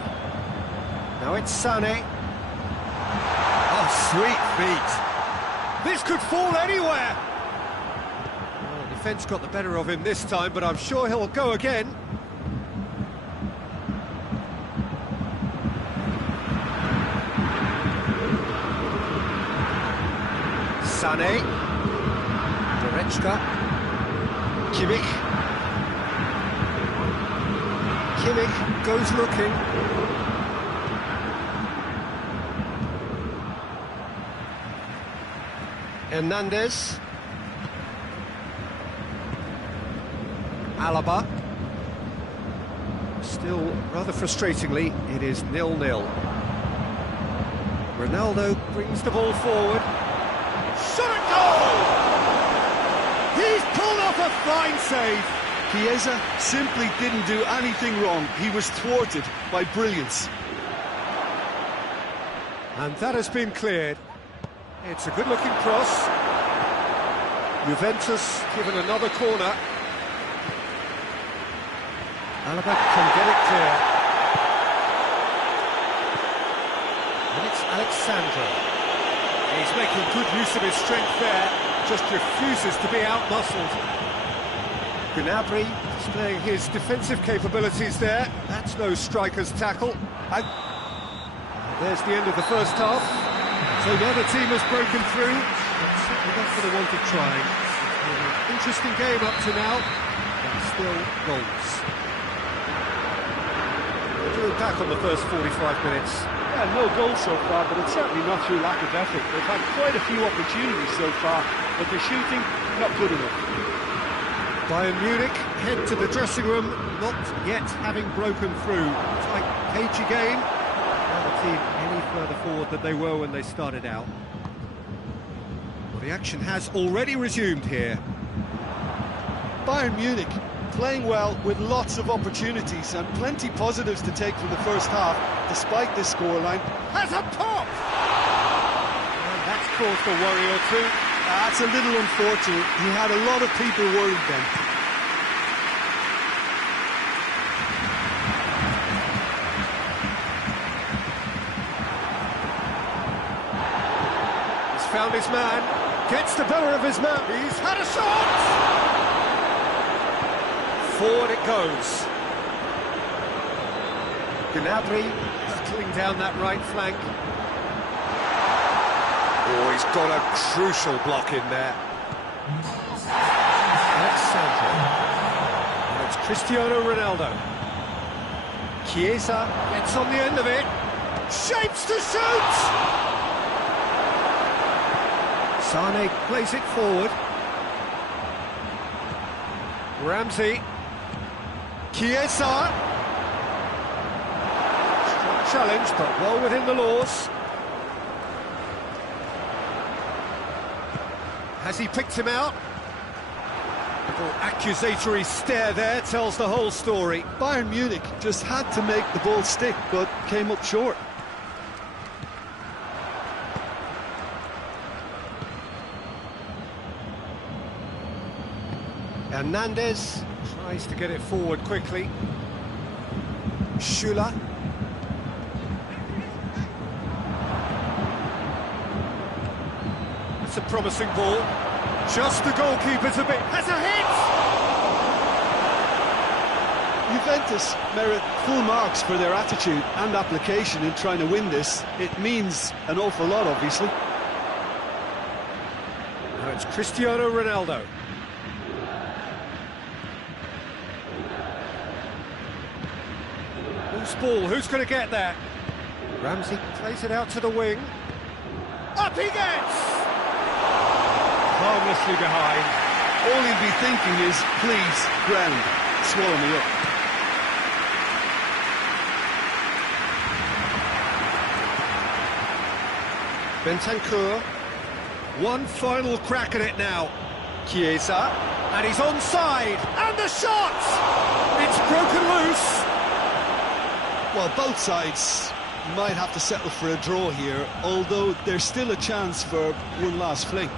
Now it's Sané. Oh, sweet feet. This could fall anywhere. Well, the defence got the better of him this time, but I'm sure he'll go again. Sané, Goretzka, Kimmich goes looking. Hernandez, Alaba. Still, rather frustratingly, it is 0-0. Ronaldo brings the ball forward. Shot at goal! He's pulled off a fine save. Chiesa simply didn't do anything wrong. He was thwarted by brilliance. And that has been cleared. It's a good-looking cross. Juventus given another corner. Alaba can get it clear. And it's Alexandro. He's making good use of his strength there, just refuses to be out-muscled. Gnabry displaying his defensive capabilities there. That's no striker's tackle. And there's the end of the first half. So the other team has broken through, but certainly not for the want of trying. It's been an interesting game up to now, and still goals. We'll look back on the first 45 minutes. Yeah, no goals so far, but it's certainly not through lack of effort. They've had quite a few opportunities so far, but the shooting, not good enough. Bayern Munich head to the dressing room, not yet having broken through. Tight, cagey game. Now the team any further forward than they were when they started out. Well, the action has already resumed here. Bayern Munich playing well with lots of opportunities and plenty positives to take from the first half, despite this scoreline. Has a pop! And that's caused a worry or two. That's a little unfortunate. He had a lot of people worried then. He's found his man, gets the better of his man. He's had a shot! Forward it goes. Gnabry hurtling down that right flank. Oh, he's got a crucial block in there. Alexandro. And it's Cristiano Ronaldo. Chiesa gets on the end of it. Shapes to shoot! Sané plays it forward. Ramsey. Chiesa. Strong challenge, but well within the laws. Has he picked him out? Little accusatory stare there tells the whole story. Bayern Munich just had to make the ball stick, but came up short. Hernandez tries to get it forward quickly. Schüller. It's a promising ball. Just the goalkeeper's a bit. Has a hit! Juventus merit full marks for their attitude and application in trying to win this. It means an awful lot, obviously. Now it's Cristiano Ronaldo. Loose ball, who's going to get there? Ramsey plays it out to the wing. Up he gets! harmlessly behind. All he'll be thinking is, please, ground, swallow me up. Bentancur, one final crack at it now. Chiesa, and he's onside, and the shot! It's broken loose. Well, both sides might have to settle for a draw here, although there's still a chance for one last fling.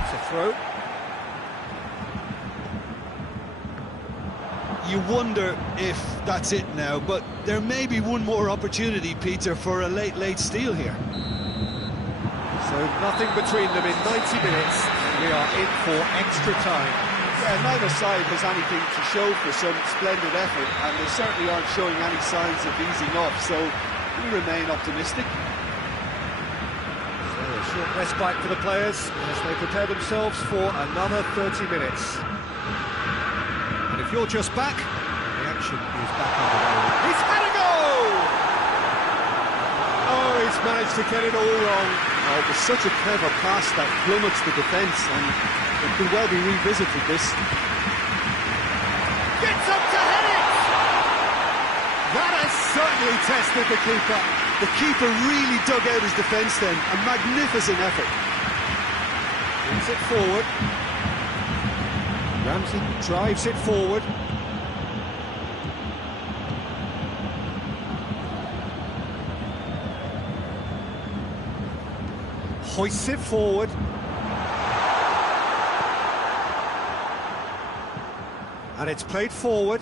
It's a throw. You wonder if that's it now, but there may be one more opportunity, Peter, for a late steal here. So nothing between them in 90 minutes, and we are in for extra time. Yeah, neither side has anything to show for some splendid effort, and they certainly aren't showing any signs of easing off, so we remain optimistic. So a short respite for the players as they prepare themselves for another 30 minutes. And if you're just back, the action is back underway. He's had a go! Oh, he's managed to get it all wrong. Oh, it was such a clever pass that plummets the defence, and it could well be revisited, this. Gets up to head it! That has certainly tested the keeper. The keeper really dug out his defence then, a magnificent effort. Brings it forward. Ramsey drives it forward. Hoists it forward. And it's played forward.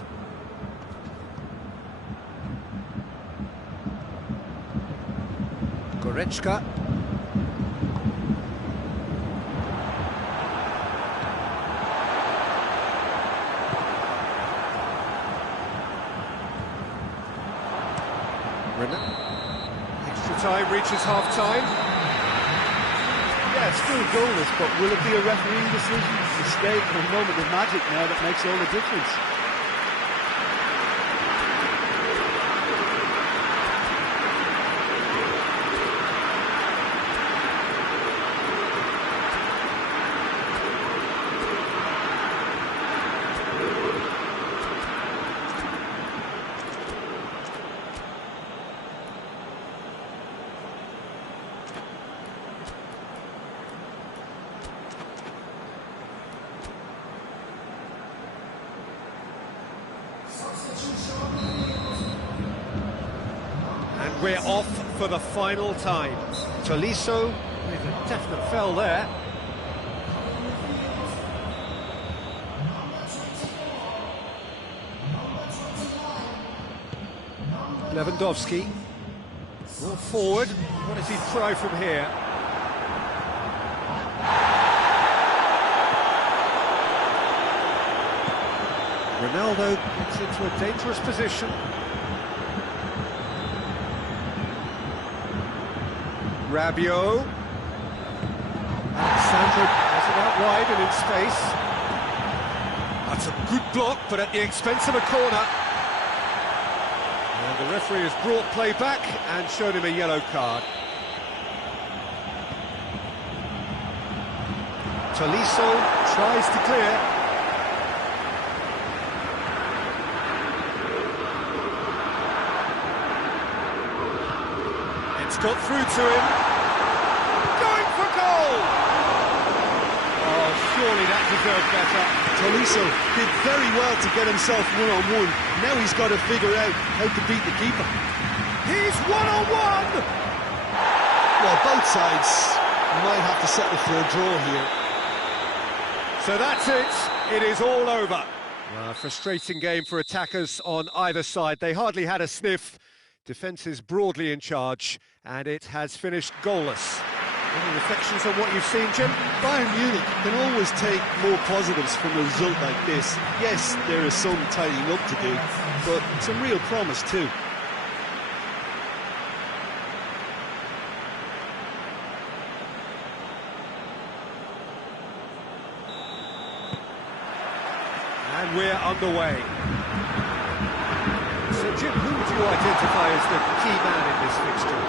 Goretzka. Extra time reaches half-time. Yeah, it's still goalless, but will it be a refereeing decision, mistake, or a moment of magic now that makes all the difference? And we're off for the final time. Tolisso with a definite foul there. Lewandowski. Ball forward. What does he try from here? Ronaldo gets into a dangerous position. Rabiot. Alexandro has it out wide and in space. That's a good block, but at the expense of a corner. And the referee has brought play back and showed him a yellow card. Tolisso tries to clear. It's got through to him. Going for goal! Oh, surely that deserved better. Tolisso did very well to get himself one-on-one. Now he's got to figure out how to beat the keeper. He's one-on-one! Well, both sides might have to settle for a draw here. So that's it. It is all over. A frustrating game for attackers on either side. They hardly had a sniff. Defence is broadly in charge, and it has finished goalless. Any reflections on what you've seen, Jim? Bayern Munich can always take more positives from a result like this. Yes, there is some tidying up to do, but some real promise too. And we're underway. Jim, who would you identify as the key man in this fixture?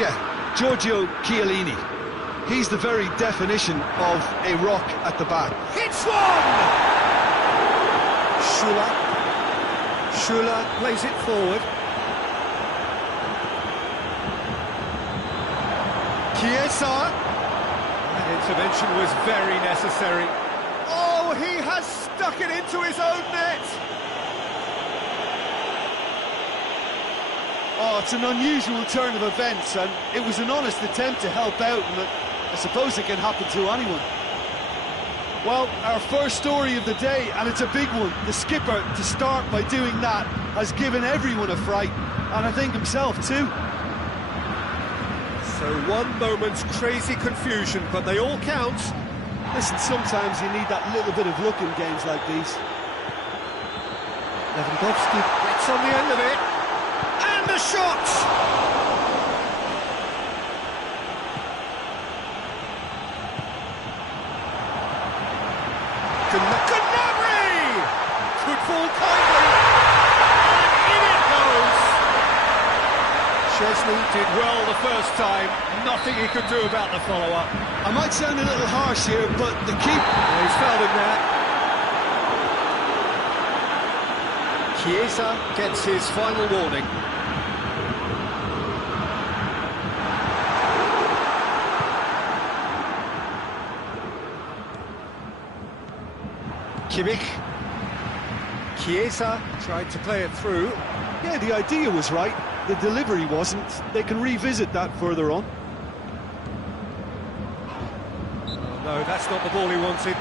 Yeah, Giorgio Chiellini. He's the very definition of a rock at the back. Hits one! Schüller plays it forward. Chiesa. That intervention was very necessary. Oh, he has stuck it into his own net! Oh, it's an unusual turn of events, and it was an honest attempt to help out, and I suppose it can happen to anyone. Well, our first story of the day, and it's a big one. The skipper, to start by doing that, has given everyone a fright, and I think himself too. So one moment's crazy confusion, but they all count. Listen, sometimes you need that little bit of luck in games like these. Lewandowski gets on the end of it. And the shot! Gnabry! Could fall kindly. And in it goes! Chesney did well the first time. Nothing he could do about the follow-up. I might sound a little harsh here, but the keeper... Yeah, he's fouled him there. Chiesa gets his final warning. Kimmich. Chiesa tried to play it through. Yeah, the idea was right. The delivery wasn't. They can revisit that further on. Oh, no, that's not the ball he wanted.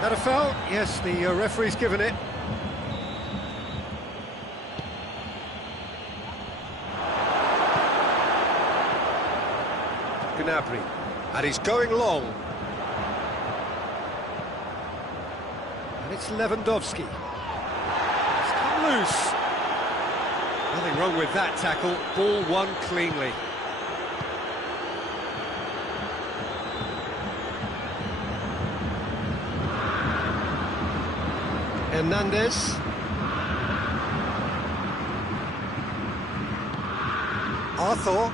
That a foul? Yes, the referee's given it. Gnabry. And he's going long. And it's Lewandowski. It's come loose. Nothing wrong with that tackle. Ball won cleanly. Hernandez. Arthur.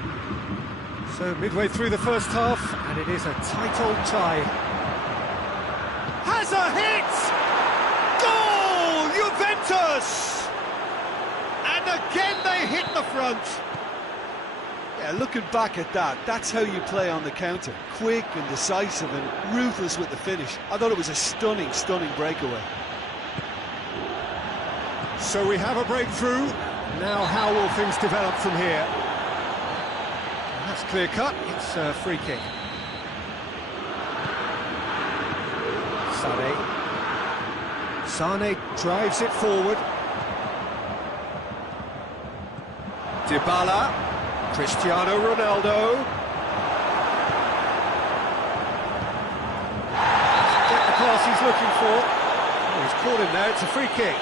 So midway through the first half, and it is a tight old tie. Has a hit! Goal! Juventus! And again they hit the front. Yeah, looking back at that, that's how you play on the counter. Quick and decisive and ruthless with the finish. I thought it was a stunning, stunning breakaway. So we have a breakthrough. Now how will things develop from here? That's clear cut, it's a free kick. Sane drives it forward. Dybala, Cristiano Ronaldo. Get the pass he's looking for. Oh, he's caught him there, it's a free kick.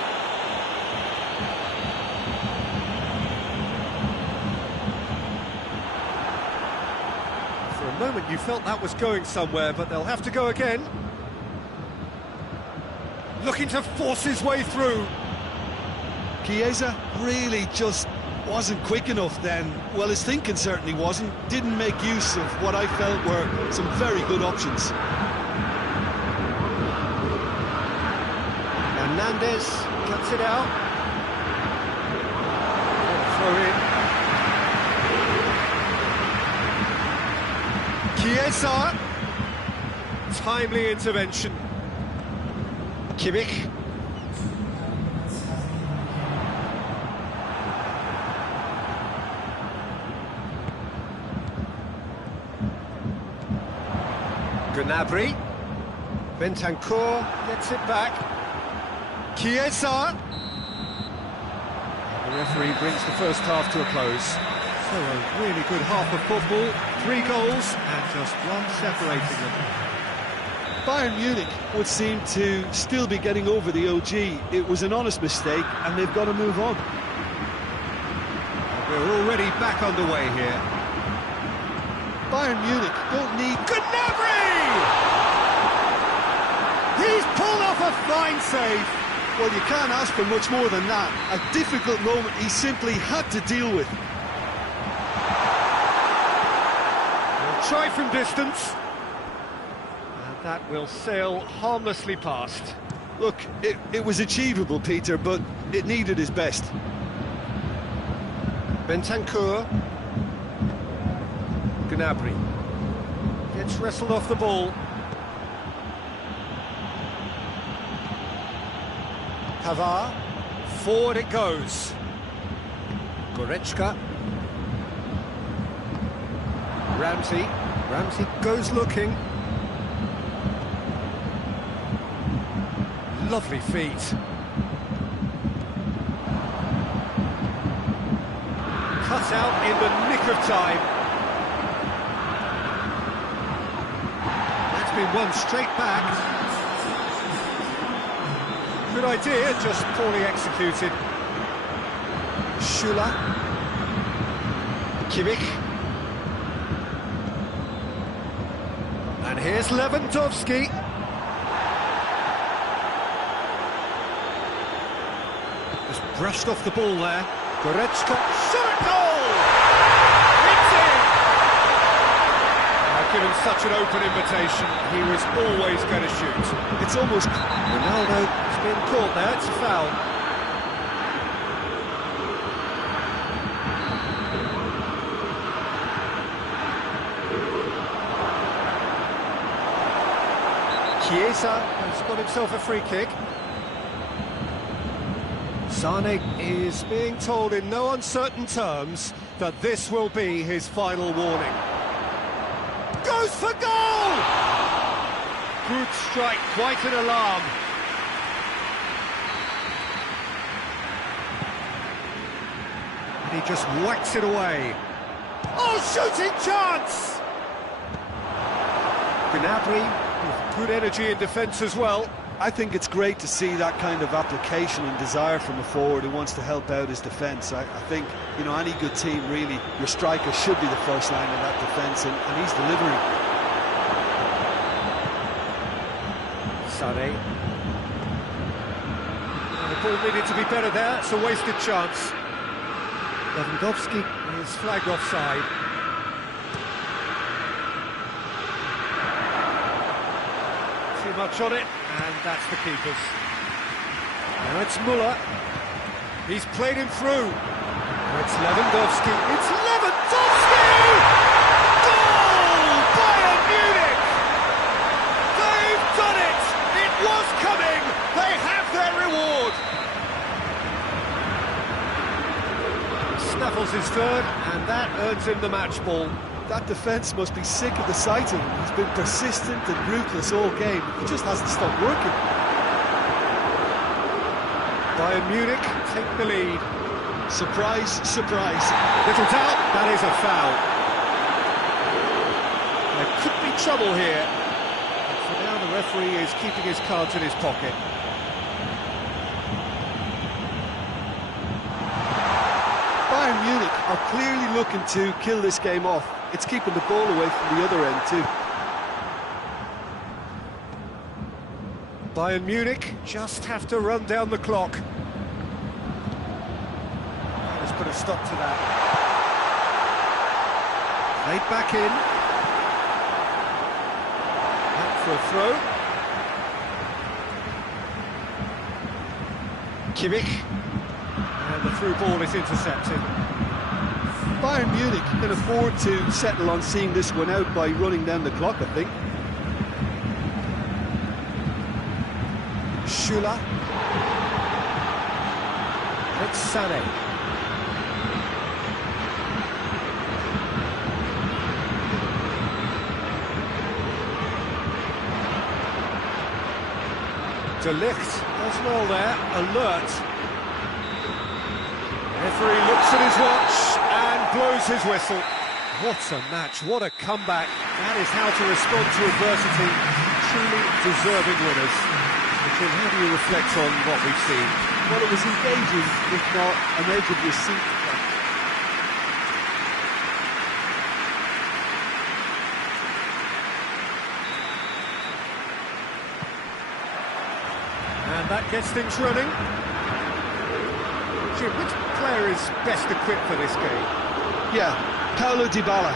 For a moment you felt that was going somewhere, but they'll have to go again. Looking to force his way through. Chiesa really just wasn't quick enough then. Well, his thinking certainly wasn't. Didn't make use of what I felt were some very good options. Hernandez cuts it out. Throw in. Chiesa. Timely intervention. Kimmich. Gnabry. Bentancur gets it back. Chiesa. The referee brings the first half to a close. So a really good half of football. 3 goals and just one separating them. Bayern Munich would seem to still be getting over the OG. It was an honest mistake, and they've got to move on. We're already back underway here. Bayern Munich don't need... Gnabry! He's pulled off a fine save. Well, you can't ask for much more than that. A difficult moment he simply had to deal with. We'll try from distance. And that will sail harmlessly past. Look, it was achievable, Peter, but it needed his best. Bentancur. Gnabry. Gets wrestled off the ball. Pavard. Forward it goes. Goretzka. Ramsey. Ramsey goes looking. Lovely feet. Cut out in the nick of time. That's been won straight back. Good idea, just poorly executed. Schüller. Kimmich. And here's Lewandowski. Just brushed off the ball there. Goretzka. Shot goal! It's in! Given such an open invitation, he was always going to shoot. It's almost... Ronaldo has been caught there, it's a foul. Chiesa has got himself a free kick. Sane is being told in no uncertain terms that this will be his final warning. Goes for goal! Good strike, quite an alarm. And he just whacks it away. Oh, shooting chance! Gnabry with good energy in defence as well. I think it's great to see that kind of application and desire from a forward who wants to help out his defence. I think, you know, any good team, really, your striker should be the first line of that defence, and he's delivering. Sane. The ball needed to be better there, it's a wasted chance. Lewandowski is flagged offside. Too much on it, and that's the keeper's. Now it's Müller. He's played him through. Now it's Lewandowski. It's Lewandowski! Goal! Bayern Munich! They've done it! It was coming! They have their reward! Snaffles his third, and that earns him the match ball. That defence must be sick of the sight of him. He's been persistent and ruthless all game. He just hasn't stopped working. Bayern Munich take the lead. Surprise, surprise. Little doubt, that is a foul. There could be trouble here. But for now, the referee is keeping his cards in his pocket. Bayern Munich are clearly looking to kill this game off. It's keeping the ball away from the other end too. Bayern Munich just have to run down the clock. Let's put a stop to that. Played back in. Back for a throw. Kimmich. And the through ball is intercepted. Bayern Munich can afford to settle on seeing this one out by running down the clock, I think. Schüller. It's Sane. De Ligt does well there, alert. Referee looks at his watch and blows his whistle. What a match, what a comeback. That is how to respond to adversity. Truly deserving winners. Jim, how do you reflect on what we've seen? Well, it was engaging, if not an edge of your seat. And that gets things running. Jim, which player is best equipped for this game? Yeah, Paulo Dybala.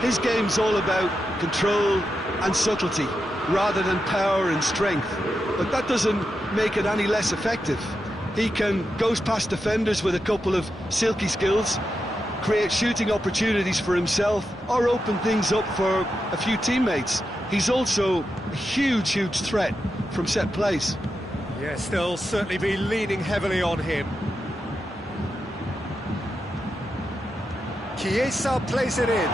His game's all about control and subtlety, rather than power and strength. But that doesn't make it any less effective. He goes past defenders with a couple of silky skills, create shooting opportunities for himself, or open things up for a few teammates. He's also a huge, huge threat from set plays. Yes, they'll certainly be leaning heavily on him. Chiesa plays it in.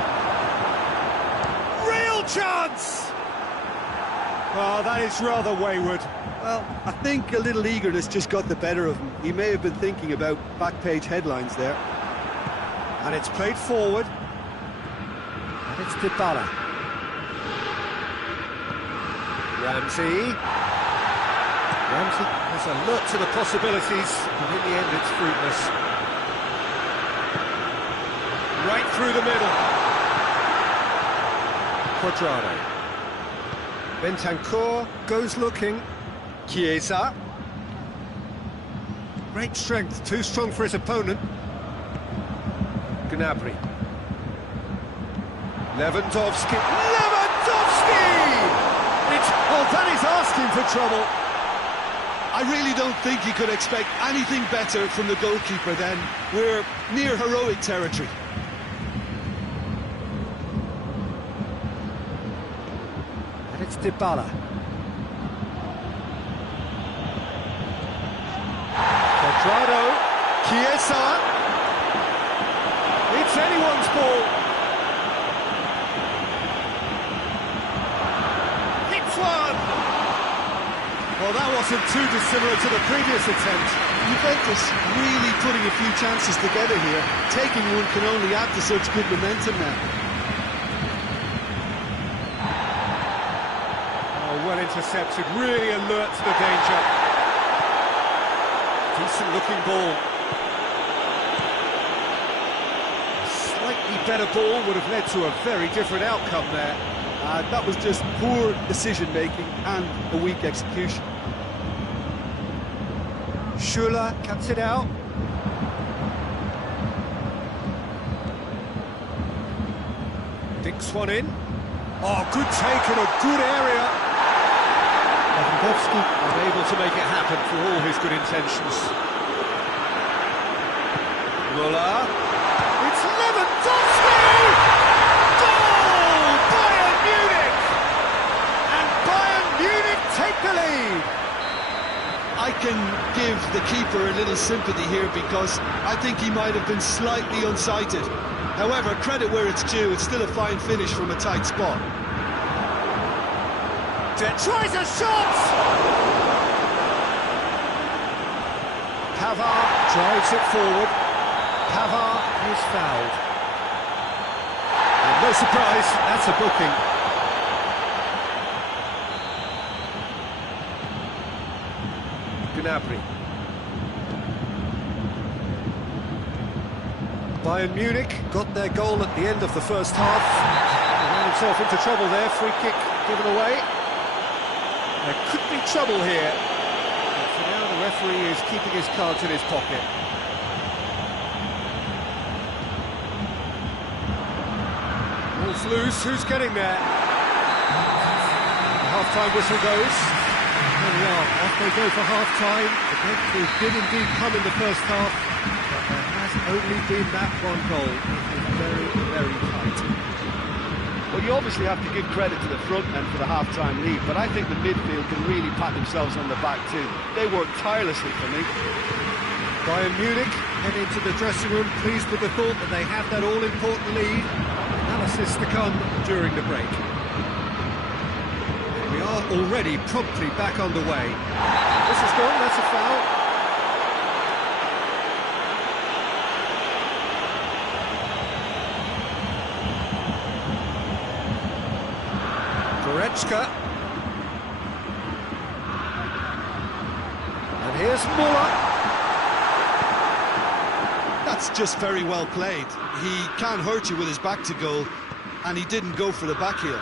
Real chance! Oh, that is rather wayward. Well, I think a little eagerness just got the better of him. He may have been thinking about back-page headlines there. And it's played forward. And it's Dybala. Ramsey has alert to the possibilities, and in the end it's fruitless. Right through the middle. Quadrado. Bentancur goes looking. Chiesa. Great strength, too strong for his opponent. Gnabry. Lewandowski. That is asking for trouble. I really don't think you could expect anything better from the goalkeeper then. We're near heroic territory. And it's Dybala. Quadrado. Chiesa. It's anyone's ball. Well, that wasn't too dissimilar to the previous attempt. Juventus really putting a few chances together here. Taking one can only add to such good momentum now. Oh, well intercepted, really alert to the danger. Decent looking ball. A slightly better ball would have led to a very different outcome there. That was just poor decision-making and a weak execution. Schuller cuts it out. Dinks one in. Oh, good take in a good area. Lewandowski unable to make it happen for all his good intentions. Muller. It's Lewandowski! Goal! Bayern Munich! And Bayern Munich take the lead! I can give the keeper a little sympathy here because I think he might have been slightly unsighted. However, credit where it's due, it's still a fine finish from a tight spot. Tries a shot! Pavard drives it forward. Pavard is fouled. And no surprise, that's a booking. Gnabry. Bayern Munich got their goal at the end of the first half. He ran himself into trouble there, free kick given away. There could be trouble here. But for now, the referee is keeping his cards in his pocket. Ball's loose, who's getting there? The half-time whistle goes. There we are, off they go for half-time. The breakthrough did indeed come in the first half, but there has only been that one goal. It is very, very tight. Well, you obviously have to give credit to the front men for the half-time lead, but I think the midfield can really pat themselves on the back too. They worked tirelessly for me. Bayern Munich head into the dressing room, pleased with the thought that they have that all-important lead. Analysis to come during the break. We are already promptly back underway. This is gone, that's a foul. Goretzka. And here's Muller. That's just very well played. He can hurt you with his back to goal, and he didn't go for the back heel.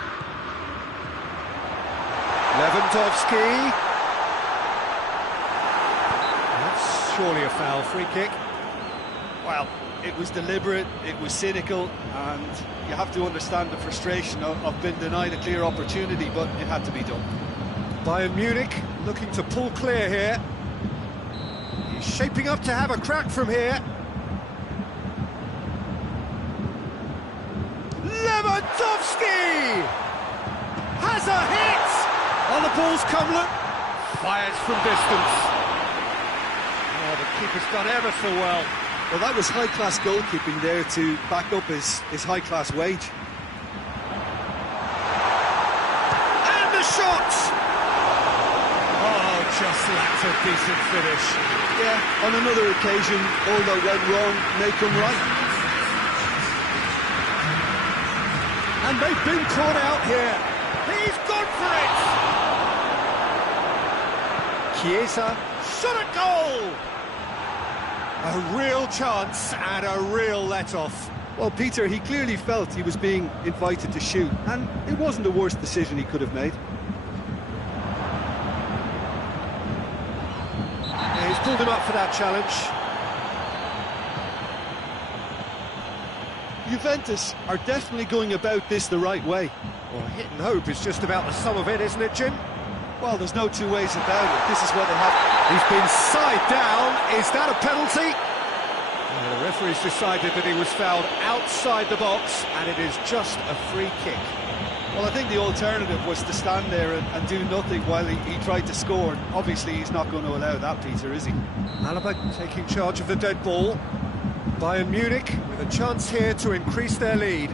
Lewandowski. surely a foul. Free kick. Well, it was deliberate, it was cynical, and you have to understand the frustration of being denied a clear opportunity, but it had to be done. Bayern Munich looking to pull clear here. He's shaping up to have a crack from here. Lewandowski has a hit! Oh, the ball's come look. Fires from distance. Oh, the keeper's done ever so well. Well, that was high-class goalkeeping there to back up his high-class wage. And the shot! Oh, just lacked a decent finish. Yeah, on another occasion, all that went wrong may come right. And they've been caught out here. He's gone for it! Chiesa, shot a goal! A real chance and a real let-off. Well, Peter, he clearly felt he was being invited to shoot, and it wasn't the worst decision he could have made. Yeah, he's pulled him up for that challenge. Juventus are definitely going about this the right way. Well, hit and hope is just about the sum of it, isn't it, Jim? Well, there's no two ways about it. This is what they have. He's been side down. Is that a penalty? The referee's decided that he was fouled outside the box, and it is just a free kick. Well, I think the alternative was to stand there and do nothing while he tried to score. Obviously, he's not going to allow that, Peter, is he? Alaba taking charge of the dead ball. Bayern Munich with a chance here to increase their lead.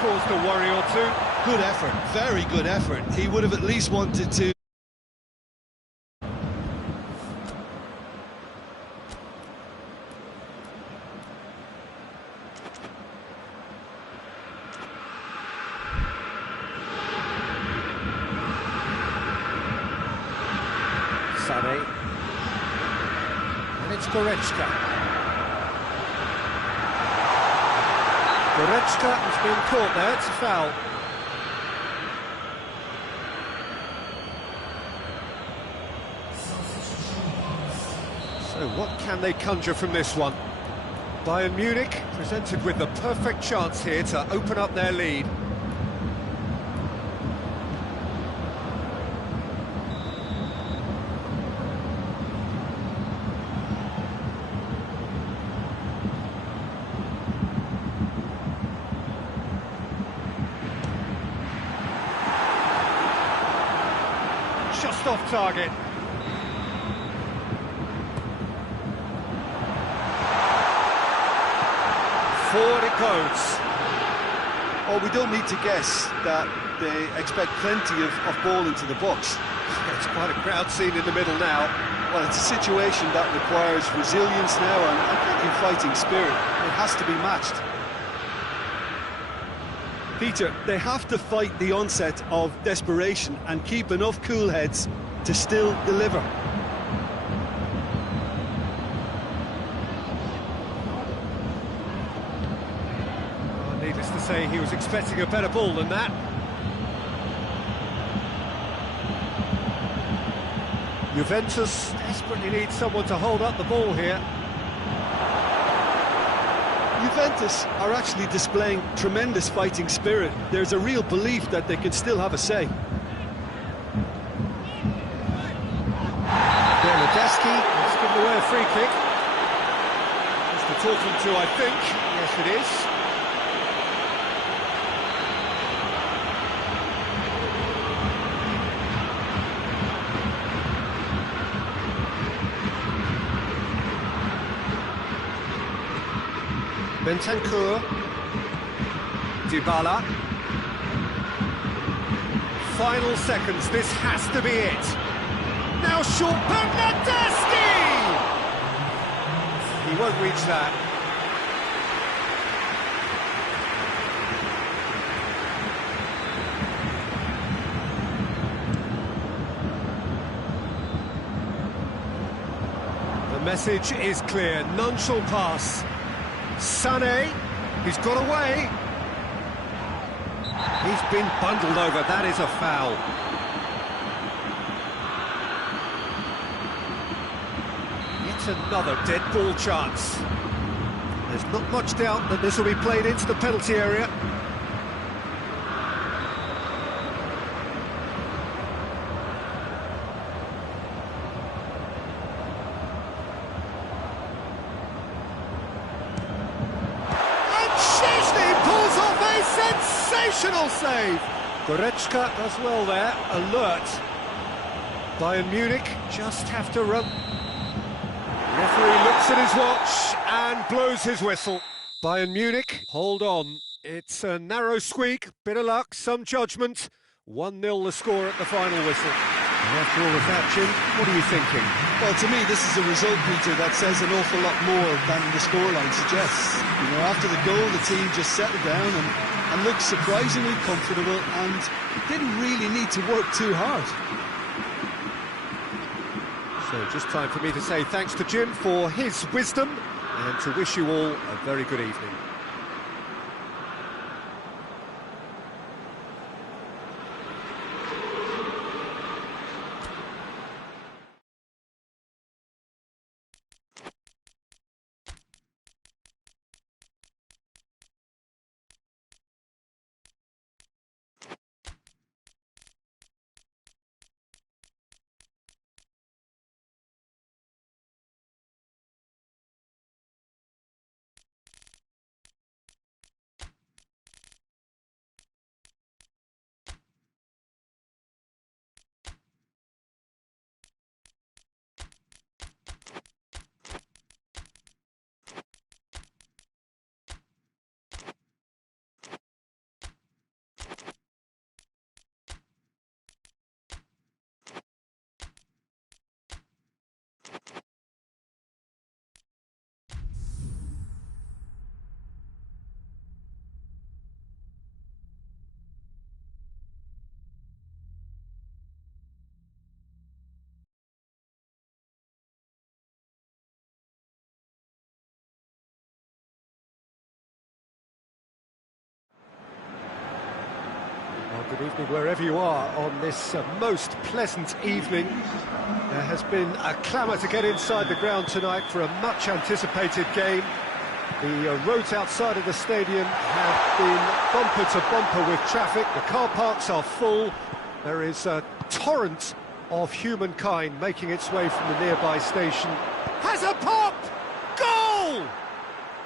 Caused a worry or two. Good effort, very good effort. He would have at least wanted to. Sané. And it's Goretzka. Goretzka has been caught there, it's a foul. So what can they conjure from this one? Bayern Munich presented with the perfect chance here to open up their lead. Just off target. Forward it goes. Oh, we don't need to guess that they expect plenty of ball into the box. It's quite a crowd scene in the middle now. Well, it's a situation that requires resilience now and plenty of fighting spirit. It has to be matched. Peter, they have to fight the onset of desperation and keep enough cool heads to still deliver. Needless to say, he was expecting a better ball than that. Juventus desperately needs someone to hold up the ball here. Juventus are actually displaying tremendous fighting spirit. There's a real belief that they can still have a say. Bernardeschi has given away a free kick. It's the talking to, I think. Yes, it is. Bentancur, Dybala. Final seconds, this has to be it. Now short, Bernardeschi! He won't reach that. The message is clear, none shall pass. Sané, He's got away. He's been bundled over. That is a foul. Yet another dead ball chance. There's not much doubt that this will be played into the penalty area. Sensational save! Goretzka does well there, alert. Bayern Munich just have to run. Referee looks at his watch and blows his whistle. Bayern Munich, hold on. It's a narrow squeak, bit of luck, some judgment. 1-0 the score at the final whistle. And after all of that, Jim, what are you thinking? Well, to me, this is a result, Peter, that says an awful lot more than the scoreline suggests. You know, after the goal, the team just settled down and looked surprisingly comfortable and didn't really need to work too hard. So just time for me to say thanks to Jim for his wisdom and to wish you all a very good evening. Well, good evening wherever you are on this most pleasant evening. There has been a clamour to get inside the ground tonight for a much anticipated game. The roads outside of the stadium have been bumper to bumper with traffic. The car parks are full. There is a torrent of humankind making its way from the nearby station. Has a pop! Goal!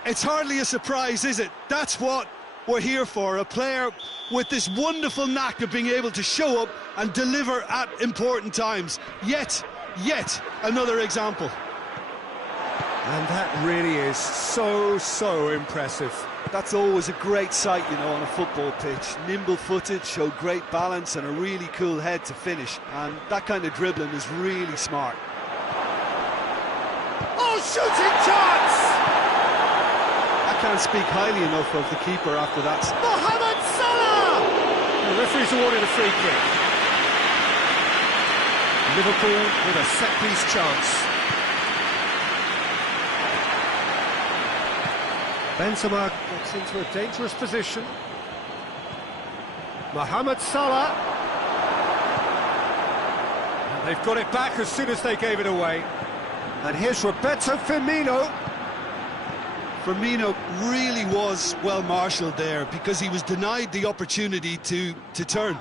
It's hardly a surprise, is it? That's what we're here for, a player with this wonderful knack of being able to show up and deliver at important times. Yet another example. And that really is so impressive. That's always a great sight, you know, on a football pitch. Nimble-footed, showed great balance and a really cool head to finish. And that kind of dribbling is really smart. Oh, shooting chance! I can't speak highly enough of the keeper after that. Mohamed Salah! The referee's awarded a free kick. Liverpool with a set-piece chance. Benzema gets into a dangerous position. Mohamed Salah. And they've got it back as soon as they gave it away. And here's Roberto Firmino. Firmino really was well marshalled there because he was denied the opportunity to turn.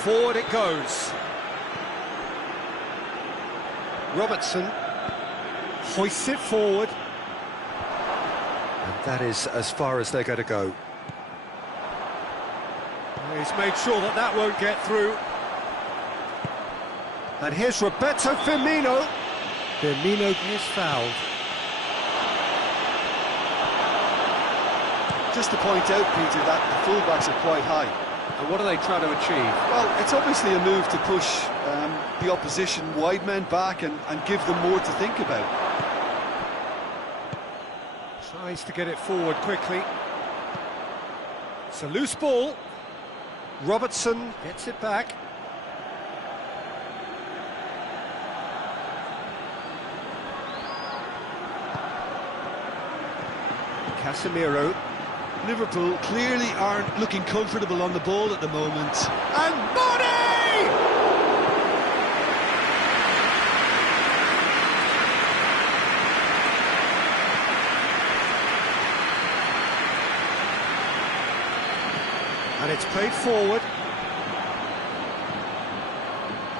Forward it goes. Robertson hoists it forward. And that is as far as they're going to go. He's made sure that that won't get through. And here's Roberto Firmino. Firmino is fouled. Just to point out, Peter, that the fullbacks are quite high. And what are they trying to achieve? Well, it's obviously a move to push the opposition wide men back and give them more to think about. Tries to get it forward quickly. It's a loose ball. Robertson gets it back. Casemiro. Liverpool clearly aren't looking comfortable on the ball at the moment. And Body! And it's played forward.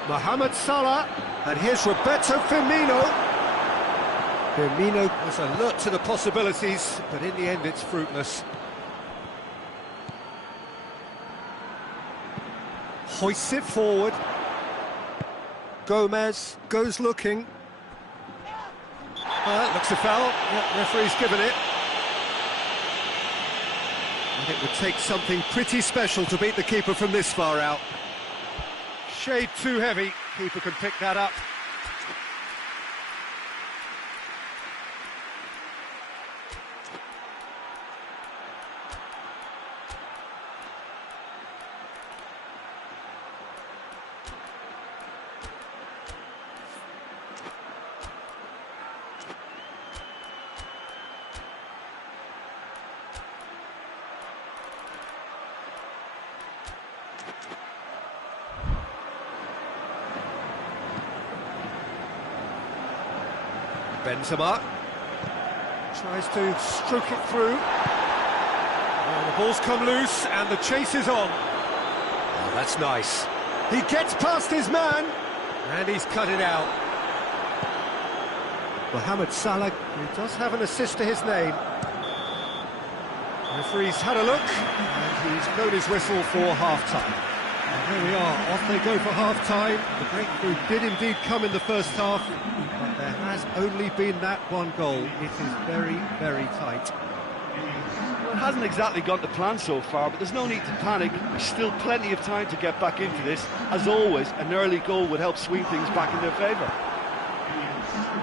Mohamed Salah, and here's Roberto Firmino. Firmino was alert to the possibilities, but in the end it's fruitless. Hoists it forward. Gomez goes looking. Looks a foul. Yep, referee's given it. And it would take something pretty special to beat the keeper from this far out. Shade too heavy. Keeper can pick that up. Benzema tries to stroke it through. Oh, the ball's come loose and the chase is on. Oh, that's nice. He gets past his man and he's cut it out. Mohamed Salah, who does have an assist to his name. The referee's had a look and he's blown his whistle for half-time. And here we are, off they go for half-time. The breakthrough did indeed come in the first half, but there has only been that one goal. It is very, very tight. Well, it hasn't exactly gone to plan so far, but there's no need to panic. There's still plenty of time to get back into this. As always, an early goal would help swing things back in their favour.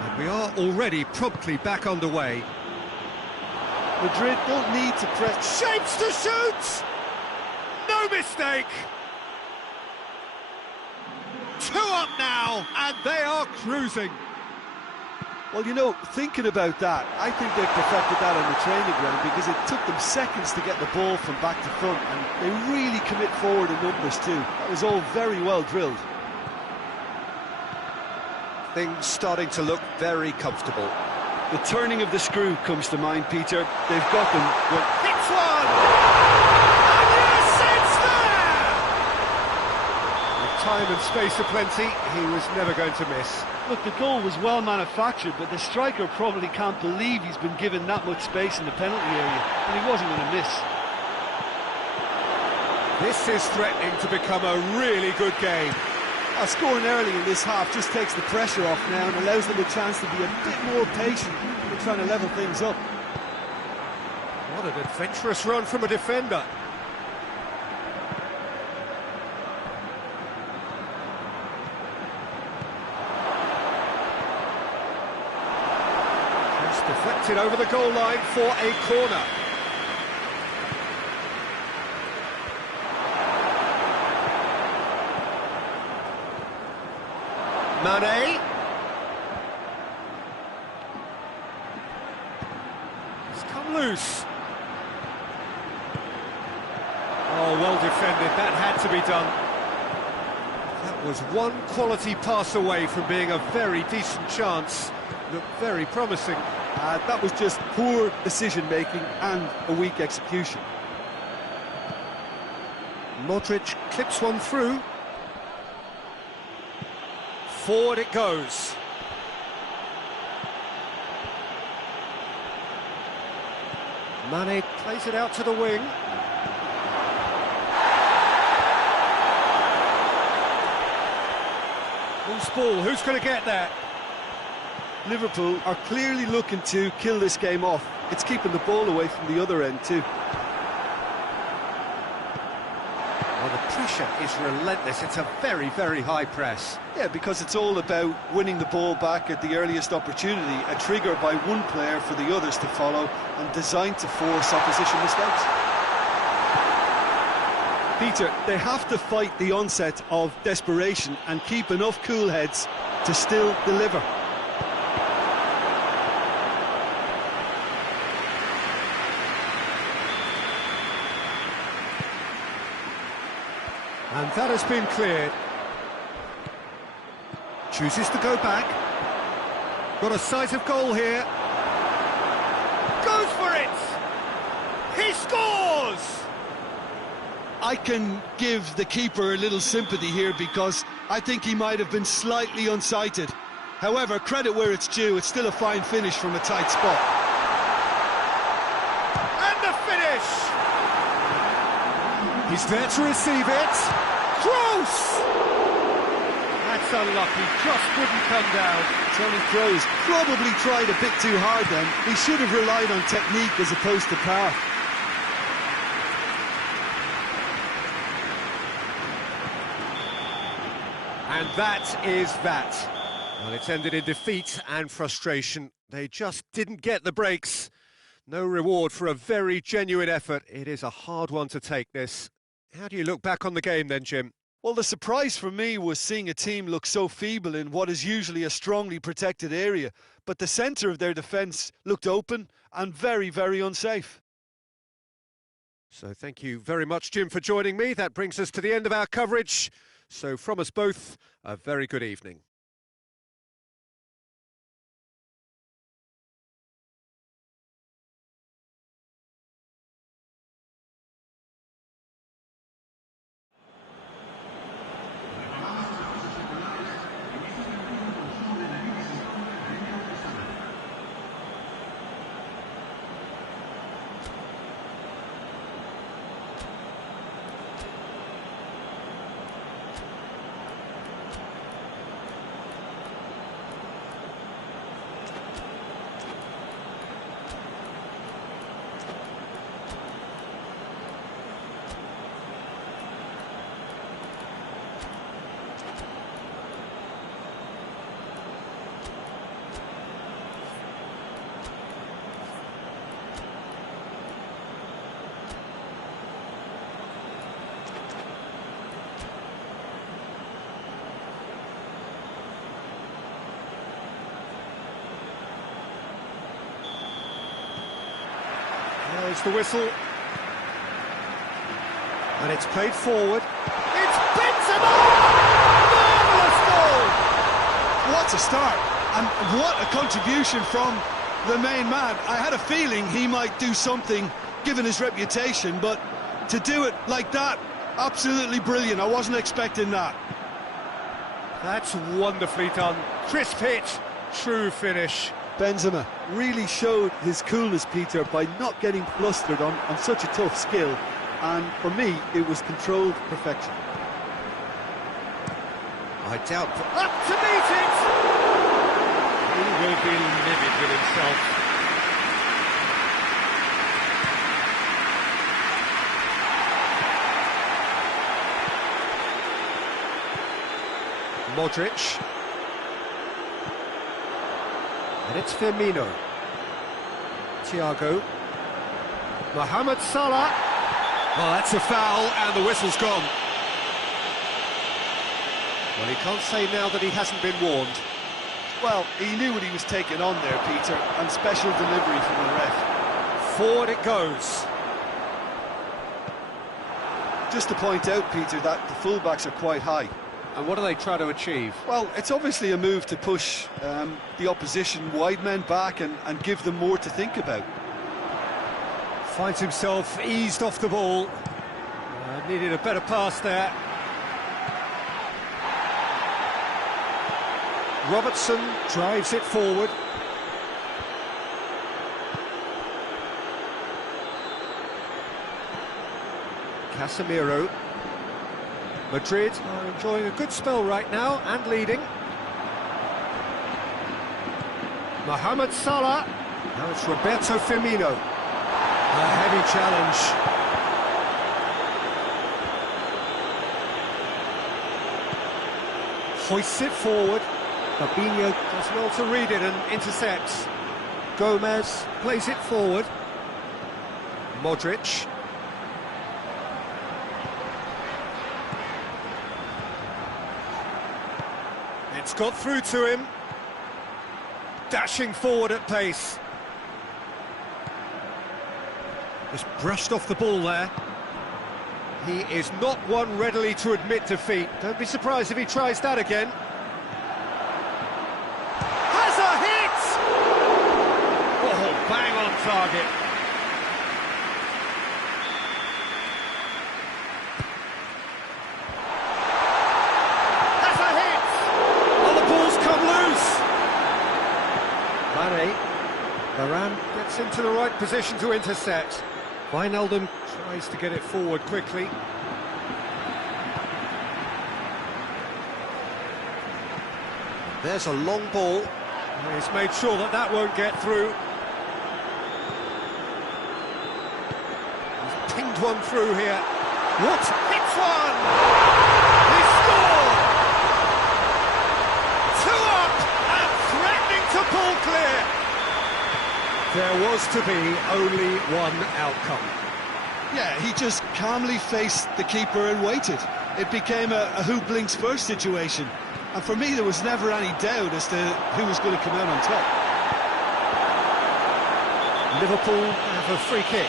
And we are already promptly back underway. Madrid don't need to press. Shapes to shoot! No mistake! 2 up now, and they are cruising. Well, you know, thinking about that, I think they've perfected that on the training ground because it took them seconds to get the ball from back to front, and they really commit forward in numbers too. That was all very well drilled. Things starting to look very comfortable. The turning of the screw comes to mind, Peter. They've got them. Hits one! And yes, it's there! With time and space aplenty, he was never going to miss. Look, the goal was well manufactured, but the striker probably can't believe he's been given that much space in the penalty area, and he wasn't going to miss. This is threatening to become a really good game. Scoring early in this half just takes the pressure off now and allows them a chance to be a bit more patient in trying to level things up. What an adventurous run from a defender. Just deflected over the goal line for a corner. Mane. It's come loose. Oh, well defended. That had to be done. That was one quality pass away from being a very decent chance. Looked very promising. That was just poor decision-making and a weak execution. Modric clips one through. Forward it goes. Mane plays it out to the wing. Loose ball, who's going to get that? Liverpool are clearly looking to kill this game off. It's keeping the ball away from the other end too. Well, the pressure is relentless. It's a very, very high press. Yeah, because it's all about winning the ball back at the earliest opportunity, a trigger by one player for the others to follow, and designed to force opposition mistakes. Peter, they have to fight the onset of desperation and keep enough cool heads to still deliver. that has been cleared. Chooses to go back. Got a sight of goal here. Goes for it! He scores! I can give the keeper a little sympathy here because I think he might have been slightly unsighted. However, credit where it's due, it's still a fine finish from a tight spot. And the finish! He's there to receive it. Close! That's unlucky, just wouldn't come down. Tony Kroos probably tried a bit too hard then. He should have relied on technique as opposed to power. And that is that. Well, it's ended in defeat and frustration. They just didn't get the breaks. No reward for a very genuine effort. It is a hard one to take, this. How do you look back on the game then, Jim? Well, the surprise for me was seeing a team look so feeble in what is usually a strongly protected area, but the centre of their defence looked open and very, very unsafe. So thank you very much, Jim, for joining me. That brings us to the end of our coverage. So from us both, a very good evening. There's the whistle. And it's played forward. It's Benzema! Marvellous goal! What a start, and what a contribution from the main man. I had a feeling he might do something, given his reputation, but to do it like that, absolutely brilliant. I wasn't expecting that. That's wonderfully done. Crisp hit, true finish. Benzema really showed his coolness, Peter, by not getting flustered on such a tough skill. And for me, it was controlled perfection. I doubt... Up to meet it! He will be livid with himself. Modric. And it's Firmino. Thiago. Mohamed Salah. Oh, that's a foul, and the whistle's gone. Well, he can't say now that he hasn't been warned. Well, he knew what he was taking on there, Peter, and special delivery from the ref. Forward it goes. Just to point out, Peter, that the fullbacks are quite high. And what do they try to achieve? Well, it's obviously a move to push the opposition wide men back and give them more to think about. Finds himself eased off the ball. Needed a better pass there. Robertson drives it forward. Casemiro. Madrid are enjoying a good spell right now and leading. Mohamed Salah. Now it's Roberto Firmino. A heavy challenge. Hoists it forward. Fabinho does well to read it and intercepts. Gomez plays it forward. Modric. It's got through to him. Dashing forward at pace. Just brushed off the ball there. He is not one readily to admit defeat. Don't be surprised if he tries that again. Has a hit! Oh, bang on target. Has a hit! Oh, the ball's come loose. Mane. Varane gets into the right position to intercept. Wijnaldum tries to get it forward quickly. There's a long ball. He's made sure that that won't get through. He's pinged one through here. What? Hits one! He scored! 2 up and threatening to pull clear. There was to be only one outcome. Yeah, he just calmly faced the keeper and waited. It became a who blinks first situation. And for me, there was never any doubt as to who was going to come out on top. Liverpool have a free kick.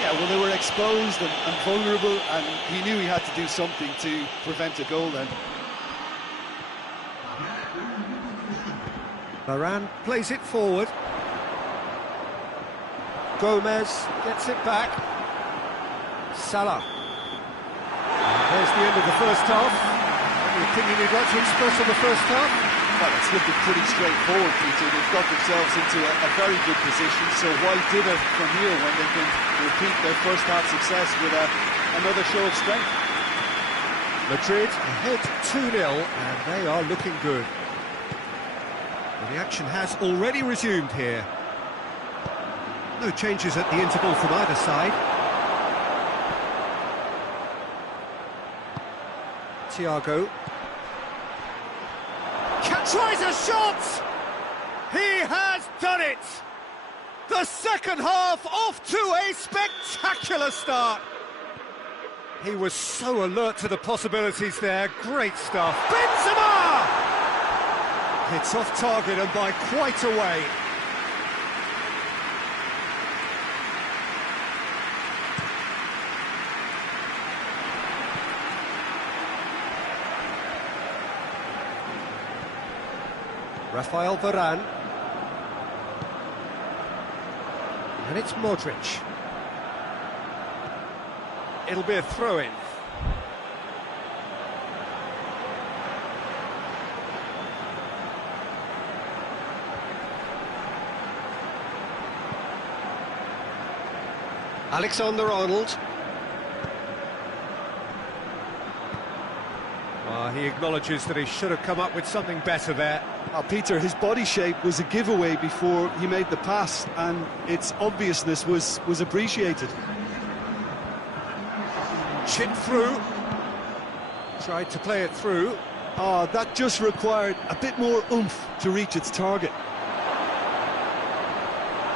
Yeah, well, they were exposed and vulnerable, and he knew he had to do something to prevent a goal then. Varane plays it forward. Gomez gets it back. Salah. There's the end of the first half. Any opinion you'd like to express on the first half? Well, it's looking pretty straightforward, Peter. They've got themselves into a very good position, so why dither from here when they can repeat their first half success with another show of strength? Madrid ahead 2-0, and they are looking good. Well, the action has already resumed here. No changes at the interval from either side. Thiago. Tries a shot! He has done it! The second half off to a spectacular start. He was so alert to the possibilities there. Great stuff. Benzema! It's off target and by quite a way. Rafael Varane. And it's Modric. It'll be a throw-in. Alexander-Arnold. He acknowledges that he should have come up with something better there. Peter, his body shape was a giveaway before he made the pass, and its obviousness was appreciated. Chipped through. Tried to play it through. That just required a bit more oomph to reach its target.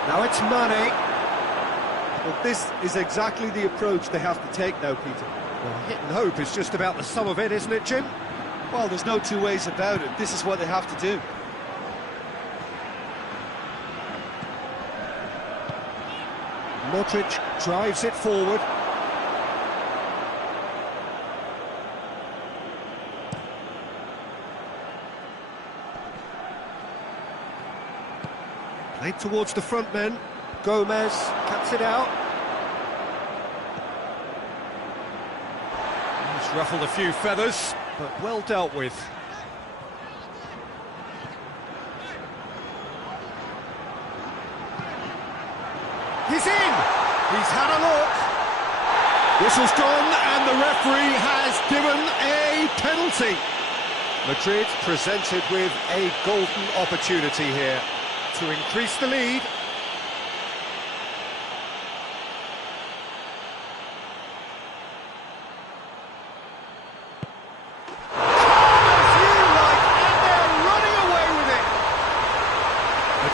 Now it's Mane. Well, this is exactly the approach they have to take now, Peter. Well, hit and hope is just about the sum of it, isn't it, Jim? Well, there's no two ways about it. This is what they have to do. Modric drives it forward. Played towards the front men. Gomez cuts it out. He's ruffled a few feathers, but well dealt with. He's in! He's had a look. Whistle's gone, and the referee has given a penalty. Madrid presented with a golden opportunity here to increase the lead.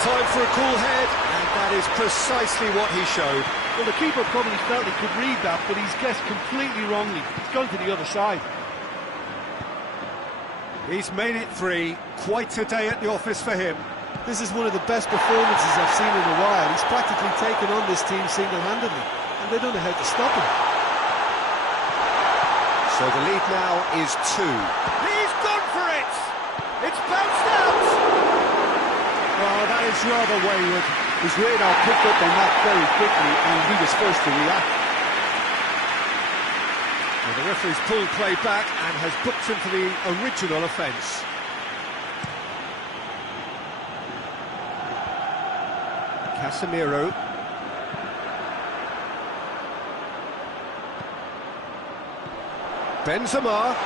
Time for a cool head, and that is precisely what he showed. Well, the keeper probably felt he could read that, but he's guessed completely wrongly. He's gone to the other side. He's made it 3. Quite a day at the office for him. This is one of the best performances I've seen in a while. He's practically taken on this team single-handedly. And they don't know how to stop him. So the lead now is 2. He's gone for it! It's bounced out! Oh, that is rather wayward. His radar picked up on that very quickly, and he was first to react. Well, the referee's pulled play back and has booked him for the original offence. Casemiro. Benzema.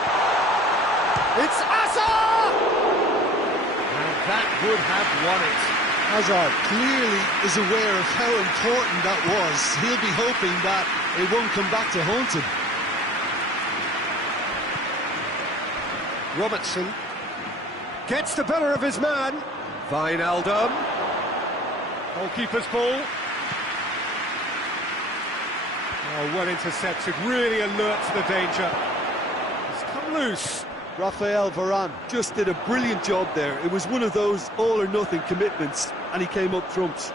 It's Hazard! And that would have won it. Hazard clearly is aware of how important that was. He'll be hoping that it won't come back to haunt him. Robertson gets the better of his man. Wijnaldum. Goalkeeper's ball. Oh, well intercepted, really alert to the danger. It's come loose. Rafael Varane just did a brilliant job there. It was one of those all-or-nothing commitments, and he came up trumps.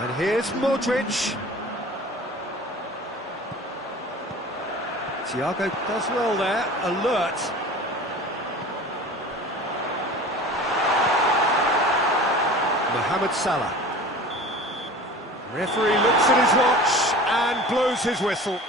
And here's Modric. Thiago does well there, alert. Mohamed Salah. Referee looks at his watch and blows his whistle.